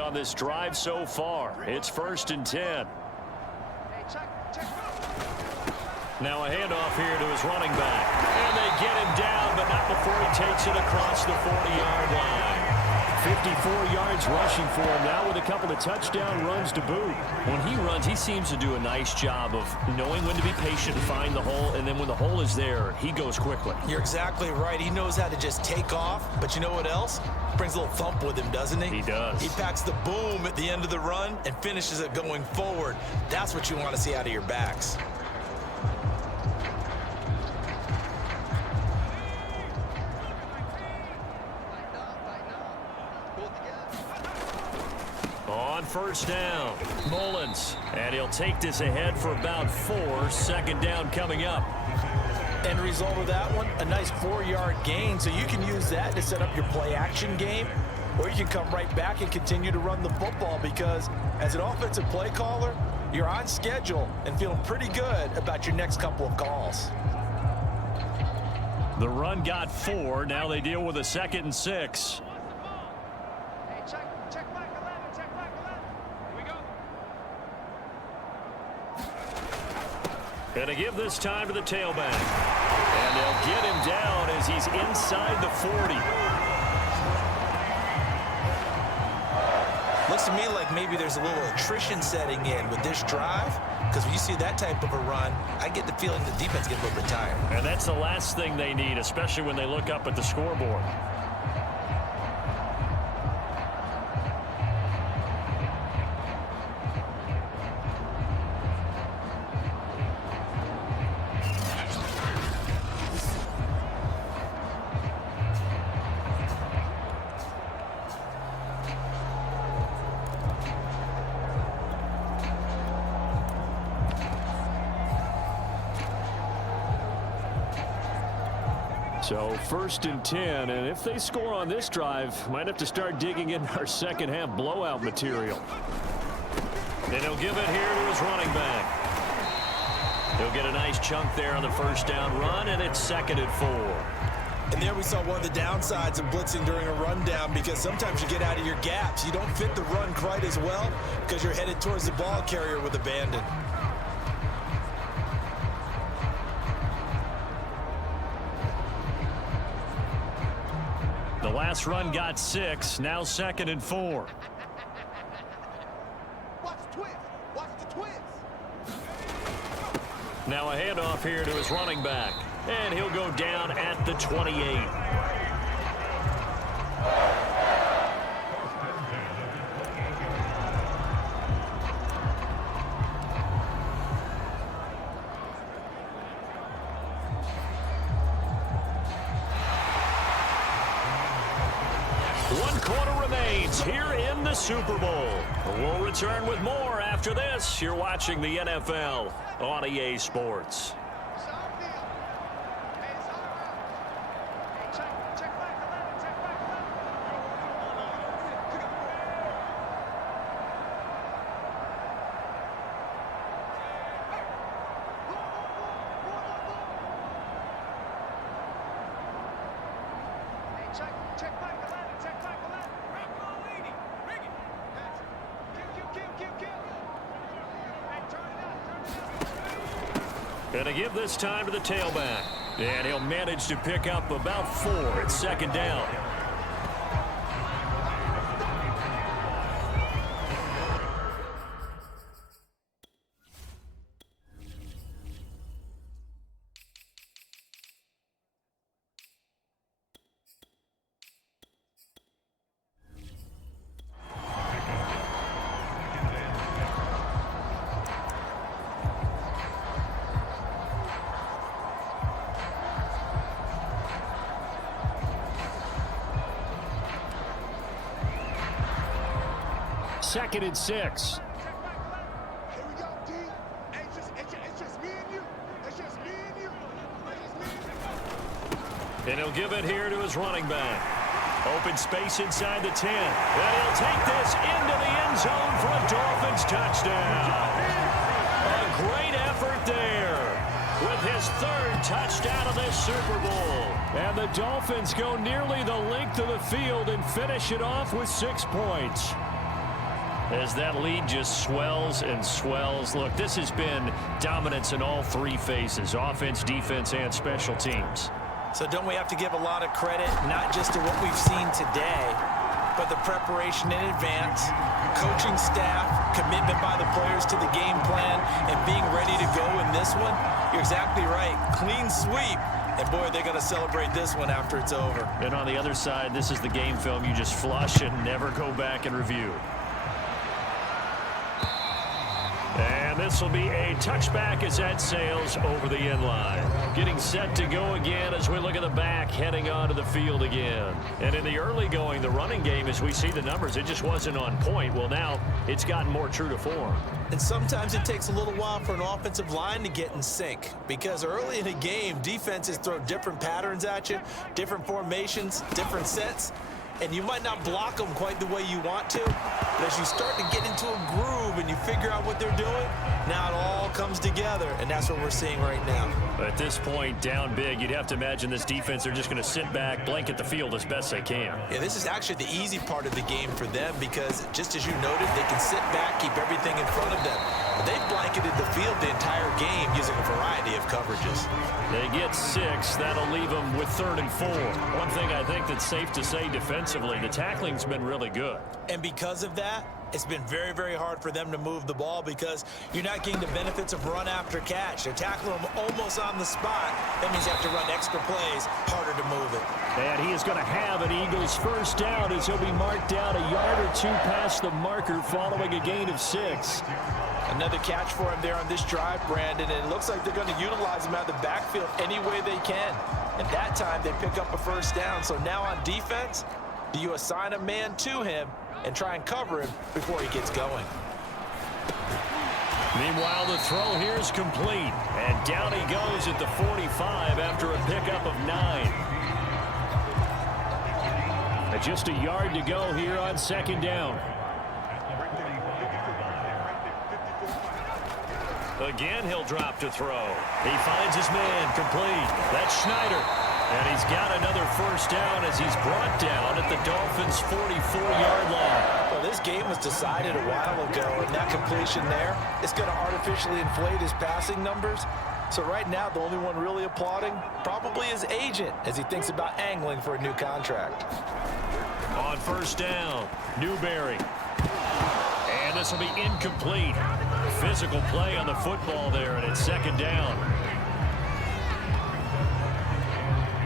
On this drive so far. It's 1st and 10. Now a handoff here to his running back. And they get him down, but not before he takes it across the 40-yard line. 54 yards rushing for him now with a couple of touchdown runs to boot. When he runs, he seems to do a nice job of knowing when to be patient and find the hole, and then when the hole is there, he goes quickly. You're exactly right. He knows how to just take off, but you know what else? Brings a little thump with him, doesn't he? He does. He packs the boom at the end of the run and finishes it going forward. That's what you want to see out of your backs. On 1st down, Mullins. And he'll take this ahead for about 4. 2nd down coming up. End result of that one, a nice 4-yard gain, so you can use that to set up your play-action game, or you can come right back and continue to run the football because as an offensive play caller, you're on schedule and feeling pretty good about your next couple of calls. The run got 4. Now they deal with a 2nd and 6. Hey, check back 11, check back 11. Here we go. And to give this time to the tailback. And they'll get him down as he's inside the 40. Looks to me like maybe there's a little attrition setting in with this drive because when you see that type of a run, I get the feeling the defense gets a little bit tired. And that's the last thing they need, especially when they look up at the scoreboard. So 1st and 10, and if they score on this drive, might have to start digging in our second half blowout material. And he'll give it here to his running back. He'll get a nice chunk there on the first down run, and it's 2nd and 4. And there we saw one of the downsides of blitzing during a rundown because sometimes you get out of your gaps. You don't fit the run quite as well because you're headed towards the ball carrier with abandon. The last run got 6, now 2nd and 4. Now a handoff here to his running back. And he'll go down at the 28. One quarter remains here in the Super Bowl. We'll return with more after this. You're watching the NFL on EA Sports. Gonna give this time to the tailback. And he'll manage to pick up about 4 at second down. Second and 6. Here we go, D. It's just me and you. It's just me and you. And he'll give it here to his running back. Open space inside the 10. And he'll take this into the end zone for a Dolphins touchdown. A great effort there with his 3rd touchdown of this Super Bowl. And the Dolphins go nearly the length of the field and finish it off with 6 points. As that lead just swells and swells. Look, this has been dominance in all 3 phases, offense, defense, and special teams. So don't we have to give a lot of credit, not just to what we've seen today, but the preparation in advance, coaching staff, commitment by the players to the game plan, and being ready to go in this one? You're exactly right. Clean sweep. And, boy, they're going to celebrate this one after it's over. And on the other side, this is the game film you just flush and never go back and review. And this will be a touchback as that sails over the end line. Getting set to go again as we look at the back, heading onto the field again. And in the early going, the running game, as we see the numbers, it just wasn't on point. Well, now it's gotten more true to form. And sometimes it takes a little while for an offensive line to get in sync, because early in a game, defenses throw different patterns at you, different formations, different sets, and you might not block them quite the way you want to. But as you start to get into a groove and you figure out what they're doing, now it all comes together, and that's what we're seeing right now. At this point, down big, you'd have to imagine this defense, they're just going to sit back, blanket the field as best they can. Yeah, this is actually the easy part of the game for them, because just as you noted, they can sit back, keep everything in front of them. But they've blanketed the field the entire game using a variety of coverages. They get 6. That'll leave them with 3rd and 4. One thing I think that's safe to say defensively, the tackling's been really good. And because of that, it's been very, very hard for them to move the ball, because you're not getting the benefits of run after catch. They're tackling them almost on the spot. That means you have to run extra plays, harder to move it. And he is going to have an Eagles first down as he'll be marked down a yard or 2 past the marker following a gain of 6. Another catch for him there on this drive, Brandon, and it looks like they're going to utilize him out of the backfield any way they can. And that time they pick up a first down. So now on defense, do you assign a man to him and try and cover him before he gets going? Meanwhile, the throw here is complete. And down he goes at the 45 after a pickup of 9. And just a yard to go here on second down. Again, he'll drop to throw. He finds his man, complete. That's Schneider. And he's got another first down as he's brought down at the Dolphins' 44-yard line. Well, this game was decided a while ago, and that completion there is going to artificially inflate his passing numbers. So right now, the only one really applauding probably his agent as he thinks about angling for a new contract. On first down, Newberry. And this will be incomplete. Physical play on the football there, and it's second down.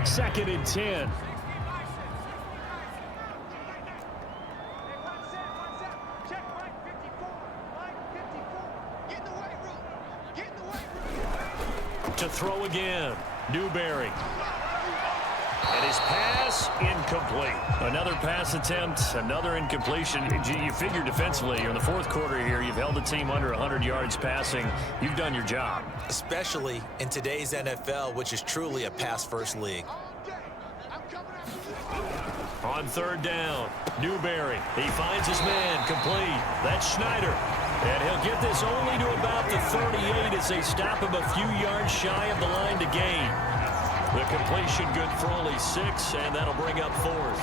2nd and 10. To throw again, Newberry. And his pass incomplete. Another pass attempt, another incompletion. You figure defensively, in the fourth quarter here, you've held the team under 100 yards passing. You've done your job. Especially in today's NFL, which is truly a pass-first league. On 3rd down, Newberry. He finds his man, complete. That's Schneider. And he'll get this only to about the 38 as they stop him a few yards shy of the line to gain. The completion good for only 6, and that'll bring up 4th.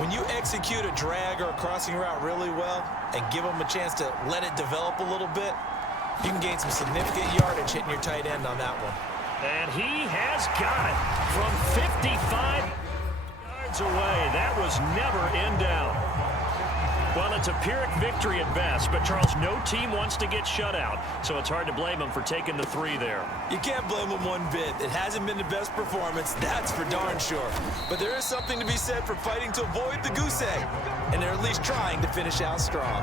When you execute a drag or a crossing route really well and give them a chance to let it develop a little bit, you can gain some significant yardage hitting your tight end on that one. And he has got it from 55 yards away. That was never in doubt. Well, it's a Pyrrhic victory at best, but Charles, no team wants to get shut out, so it's hard to blame them for taking the 3 there. You can't blame them one bit. It hasn't been the best performance, that's for darn sure. But there is something to be said for fighting to avoid the goose egg, and they're at least trying to finish out strong.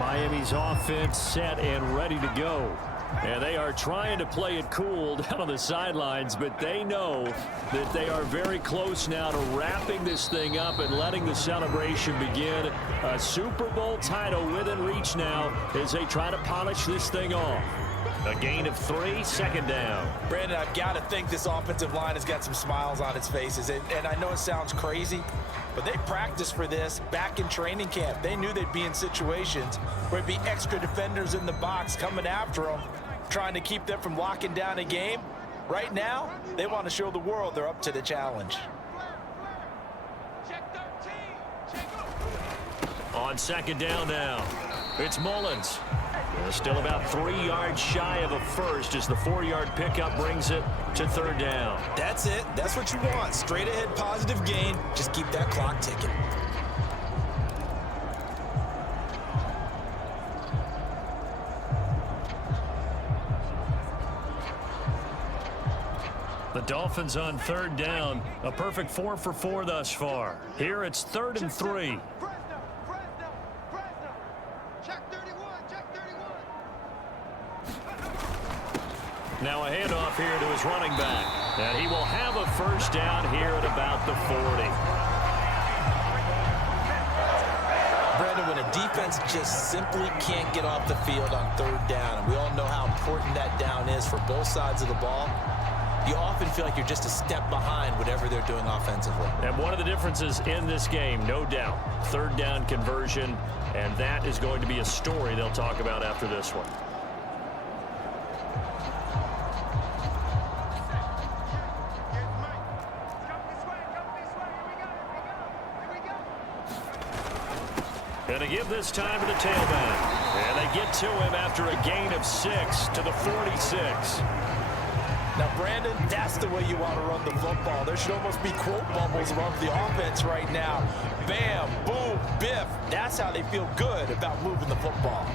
Miami's offense set and ready to go. And they are trying to play it cool down on the sidelines, but they know that they are very close now to wrapping this thing up and letting the celebration begin. A Super Bowl title within reach now as they try to polish this thing off. A gain of 3, 2nd down. Brandon, I've got to think this offensive line has got some smiles on its faces. And I know it sounds crazy, but they practiced for this back in training camp. They knew they'd be in situations where there'd be extra defenders in the box coming after them, trying to keep them from locking down a game. Right now, they want to show the world they're up to the challenge. On 2nd down now, it's Mullins. Still about 3 yards shy of a first as the 4-yard pickup brings it to 3rd down. That's it. That's what you want. Straight ahead positive gain. Just keep that clock ticking. The Dolphins on 3rd down. A perfect 4 for 4 thus far. Here it's 3rd and 3. Now a handoff here to his running back. And he will have a first down here at about the 40. Brandon, when a defense just simply can't get off the field on 3rd down, and we all know how important that down is for both sides of the ball, you often feel like you're just a step behind whatever they're doing offensively. And one of the differences in this game, no doubt, 3rd down conversion, and that is going to be a story they'll talk about after this one. And they give this time to the tailback. And they get to him after a gain of 6 to the 46. Now, Brandon, that's the way you want to run the football. There should almost be quote bubbles above the offense right now. Bam, boom, biff. That's how they feel good about moving the football.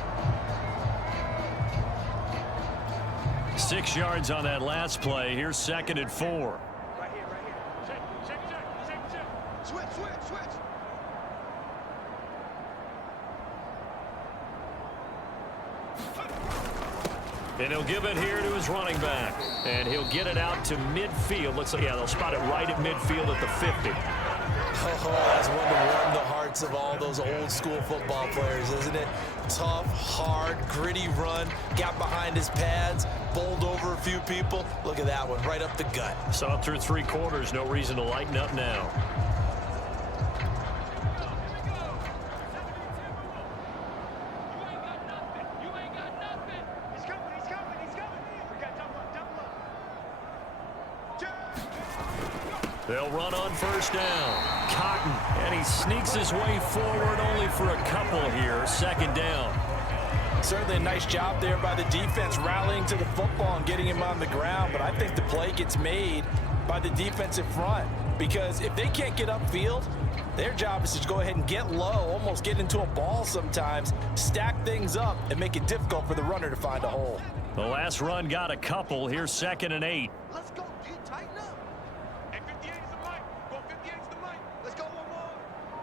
6 yards on that last play. Here's 2nd and 4. Right here. Check. Switch. And he'll give it here to his running back. And he'll get it out to midfield. Looks like, yeah, they'll spot it right at midfield at the 50. Oh, that's one to warm the hearts of all those old school football players, isn't it? Tough, hard, gritty run. Got behind his pads, bowled over a few people. Look at that one, right up the gut. Saw it through 3 quarters. No reason to lighten up now. They'll run on 1st down. Cotton, and he sneaks his way forward only for a couple here. 2nd down. Certainly a nice job there by the defense rallying to the football and getting him on the ground, but I think the play gets made by the defensive front. because if they can't get upfield, their job is to go ahead and get low, almost get into a ball sometimes, stack things up, and make it difficult for the runner to find a hole. The last run got a couple. Here's 2nd and 8. Let's go, D. Tighten up. And 58 is the mic. Go 58 is the mic. Let's go one more.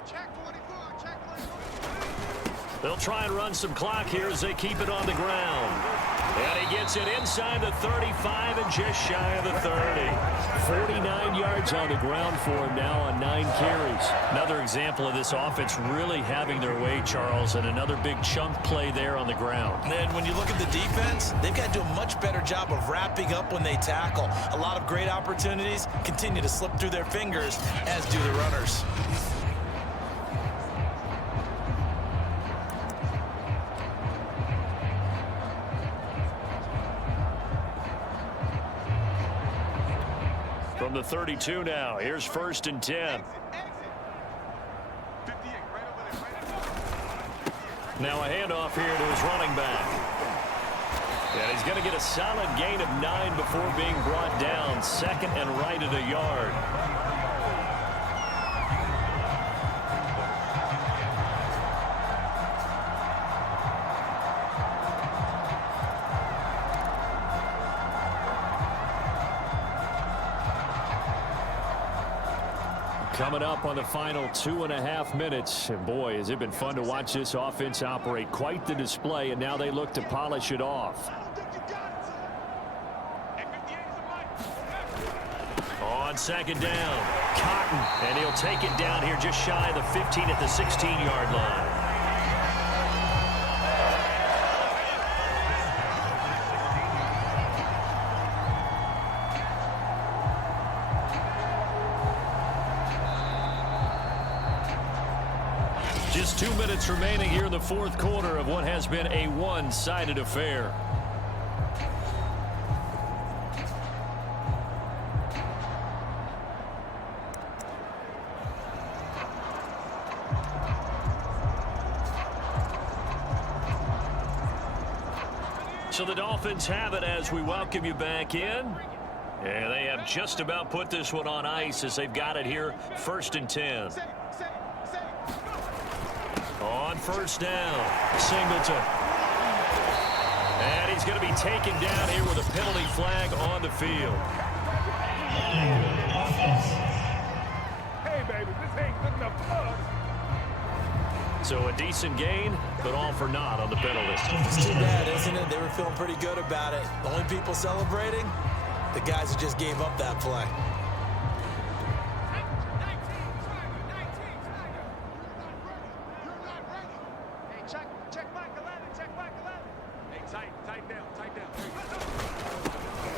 Check 24. Check 24. They'll try and run some clock here as they keep it on the ground. And he gets it inside the 35 and just shy of the 30. 49 yards on the ground for him now on 9 carries. Another example of this offense really having their way, Charles, and another big chunk play there on the ground. And when you look at the defense, they've got to do a much better job of wrapping up when they tackle. A lot of great opportunities continue to slip through their fingers, as do the runners. From the 32 now, here's 1st and 10. Now a handoff here to his running back. And he's going to get a solid gain of 9 before being brought down. 2nd and right at a yard. Coming up on the final 2.5 minutes. And boy, has it been fun to watch this offense operate. Quite the display, and now they look to polish it off. On 2nd down, Cotton, and he'll take it down here just shy of the 15 at the 16-yard line. Just 2 minutes remaining here in the 4th quarter of what has been a one-sided affair. So the Dolphins have it as we welcome you back in. And they have just about put this one on ice as they've got it here, 1st and 10. On 1st down, Singleton. And he's going to be taken down here with a penalty flag on the field. Hey, baby, this ain't good enough for us. So a decent gain, but all for naught on the penalty. It's too bad, isn't it? They were feeling pretty good about it. The only people celebrating, the guys who just gave up that play.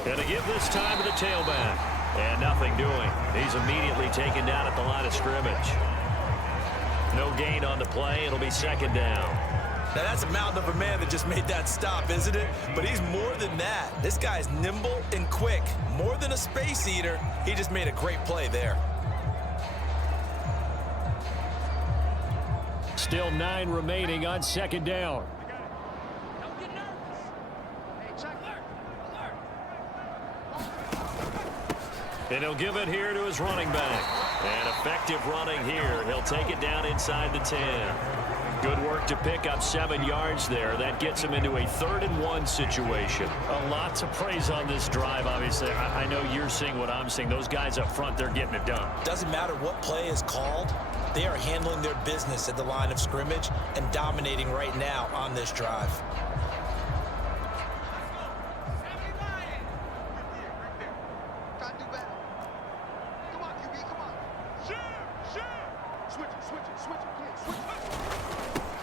Going to give this time to the tailback. And nothing doing. He's immediately taken down at the line of scrimmage. No gain on the play. It'll be 2nd down. Now, that's a mountain of a man that just made that stop, isn't it? But he's more than that. This guy's nimble and quick. More than a space eater. He just made a great play there. Still 9 remaining on 2nd down. And he'll give it here to his running back. And effective running here. He'll take it down inside the 10. Good work to pick up 7 yards there. That gets him into a 3rd and 1 situation. A lot to praise on this drive, obviously. I know you're seeing what I'm seeing. Those guys up front, they're getting it done. Doesn't matter what play is called. They are handling their business at the line of scrimmage and dominating right now on this drive.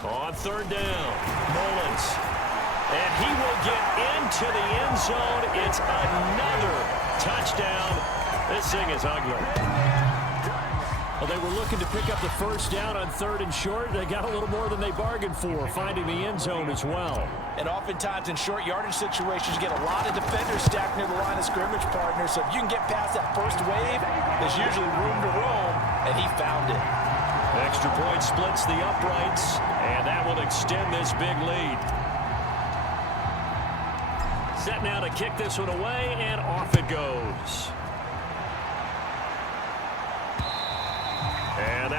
On 3rd down, Mullins. And he will get into the end zone. It's another touchdown. This thing is ugly. Well, they were looking to pick up the 1st down on 3rd and short. They got a little more than they bargained for, finding the end zone as well. And oftentimes in short yardage situations, you get a lot of defenders stacked near the line of scrimmage, partner. So if you can get past that first wave, there's usually room to roam, and he found it. Extra point splits the uprights, and that will extend this big lead. Set now to kick this one away, and off it goes.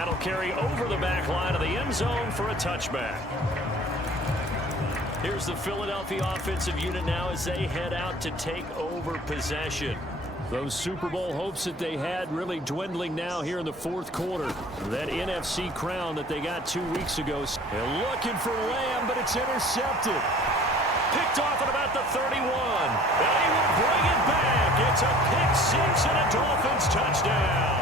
That'll carry over the back line of the end zone for a touchback. Here's the Philadelphia offensive unit now as they head out to take over possession. Those Super Bowl hopes that they had really dwindling now here in the fourth quarter. That NFC crown that they got 2 weeks ago. They're looking for Lamb, but it's intercepted. Picked off at about the 31. And he will bring it back. It's a pick six and a Dolphins touchdown.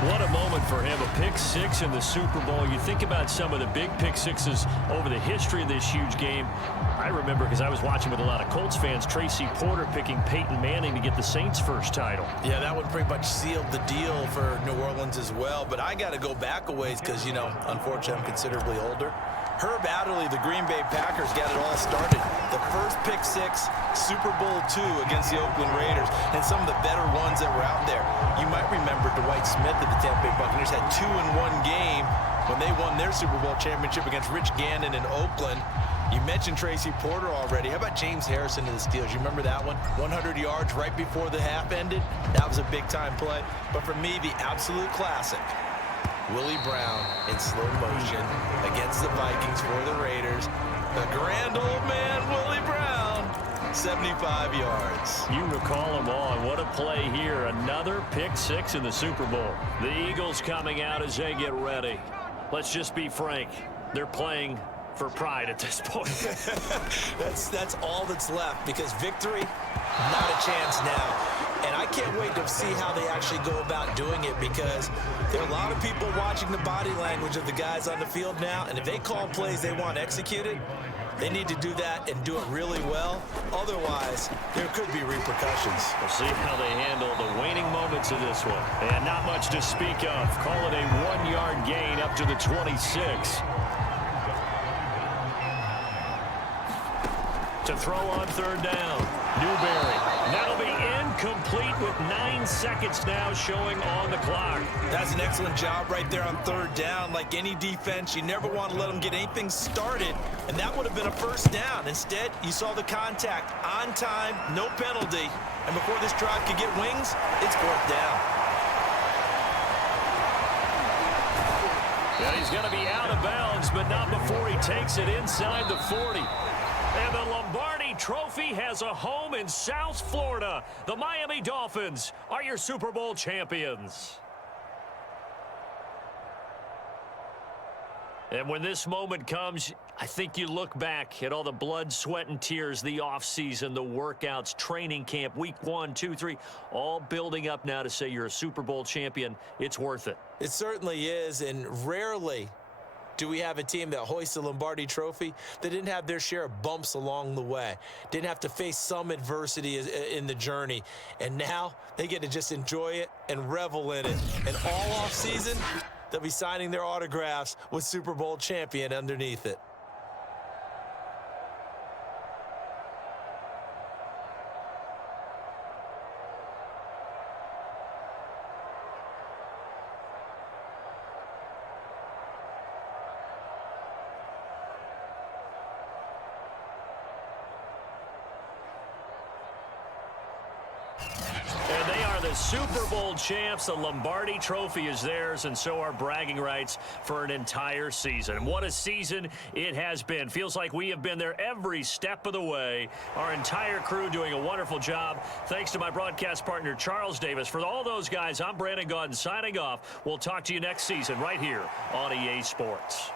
What a moment for him, a pick six in the Super Bowl. You think about some of the big pick sixes over the history of this huge game. I remember, because I was watching with a lot of Colts fans, Tracy Porter picking Peyton Manning to get the Saints' first title. Yeah, that one pretty much sealed the deal for New Orleans as well. But I got to go back a ways because, you know, unfortunately I'm considerably older. Herb Adderley, the Green Bay Packers, got it all started. The first pick six, Super Bowl II against the Oakland Raiders, and some of the better ones that were out there. You might remember Dwight Smith of the Tampa Bay Buccaneers had 2 in one game when they won their Super Bowl championship against Rich Gannon in Oakland. You mentioned Tracy Porter already. How about James Harrison of the Steelers? You remember that one? 100 yards right before the half ended? That was a big-time play. But for me, the absolute classic, Willie Brown in slow motion against the Vikings for the Raiders. The grand old man, Willie Brown, 75 yards. You recall them all, and what a play here. Another pick six in the Super Bowl. The Eagles coming out as they get ready. Let's just be frank. They're playing for pride at this point. That's all that's left, because victory, not a chance now. And I can't wait to see how they actually go about doing it, because there are a lot of people watching the body language of the guys on the field now, and if they call plays they want executed, they need to do that and do it really well. Otherwise, there could be repercussions. We'll see how they handle the waning moments of this one. And not much to speak of. Call it a 1-yard gain up to the 26. To throw on third down. Newberry. That'll be incomplete with 9 seconds now showing on the clock. That's an excellent job right there on third down. Like any defense, you never want to let them get anything started, and that would have been a first down. Instead, you saw the contact on time, no penalty, and before this drive could get wings, it's fourth down. Yeah, he's going to be out of bounds, but not before he takes it inside the 40. And the Lombardi Trophy has a home in South Florida. The Miami Dolphins are your Super Bowl champions. And when this moment comes, I think you look back at all the blood, sweat, and tears, the offseason, the workouts, training camp, week 1, 2, 3, all building up now to say you're a Super Bowl champion. It's worth it. It certainly is, and rarely do we have a team that hoists the Lombardi Trophy that didn't have their share of bumps along the way, didn't have to face some adversity in the journey, and now they get to just enjoy it and revel in it. And all off season, they'll be signing their autographs with Super Bowl champion underneath it. Super Bowl champs. The Lombardi Trophy is theirs, and so are bragging rights for an entire season. And what a season it has been. Feels like we have been there every step of the way. Our entire crew doing a wonderful job. Thanks to my broadcast partner, Charles Davis. For all those guys, I'm Brandon Gaudin signing off. We'll talk to you next season right here on EA Sports.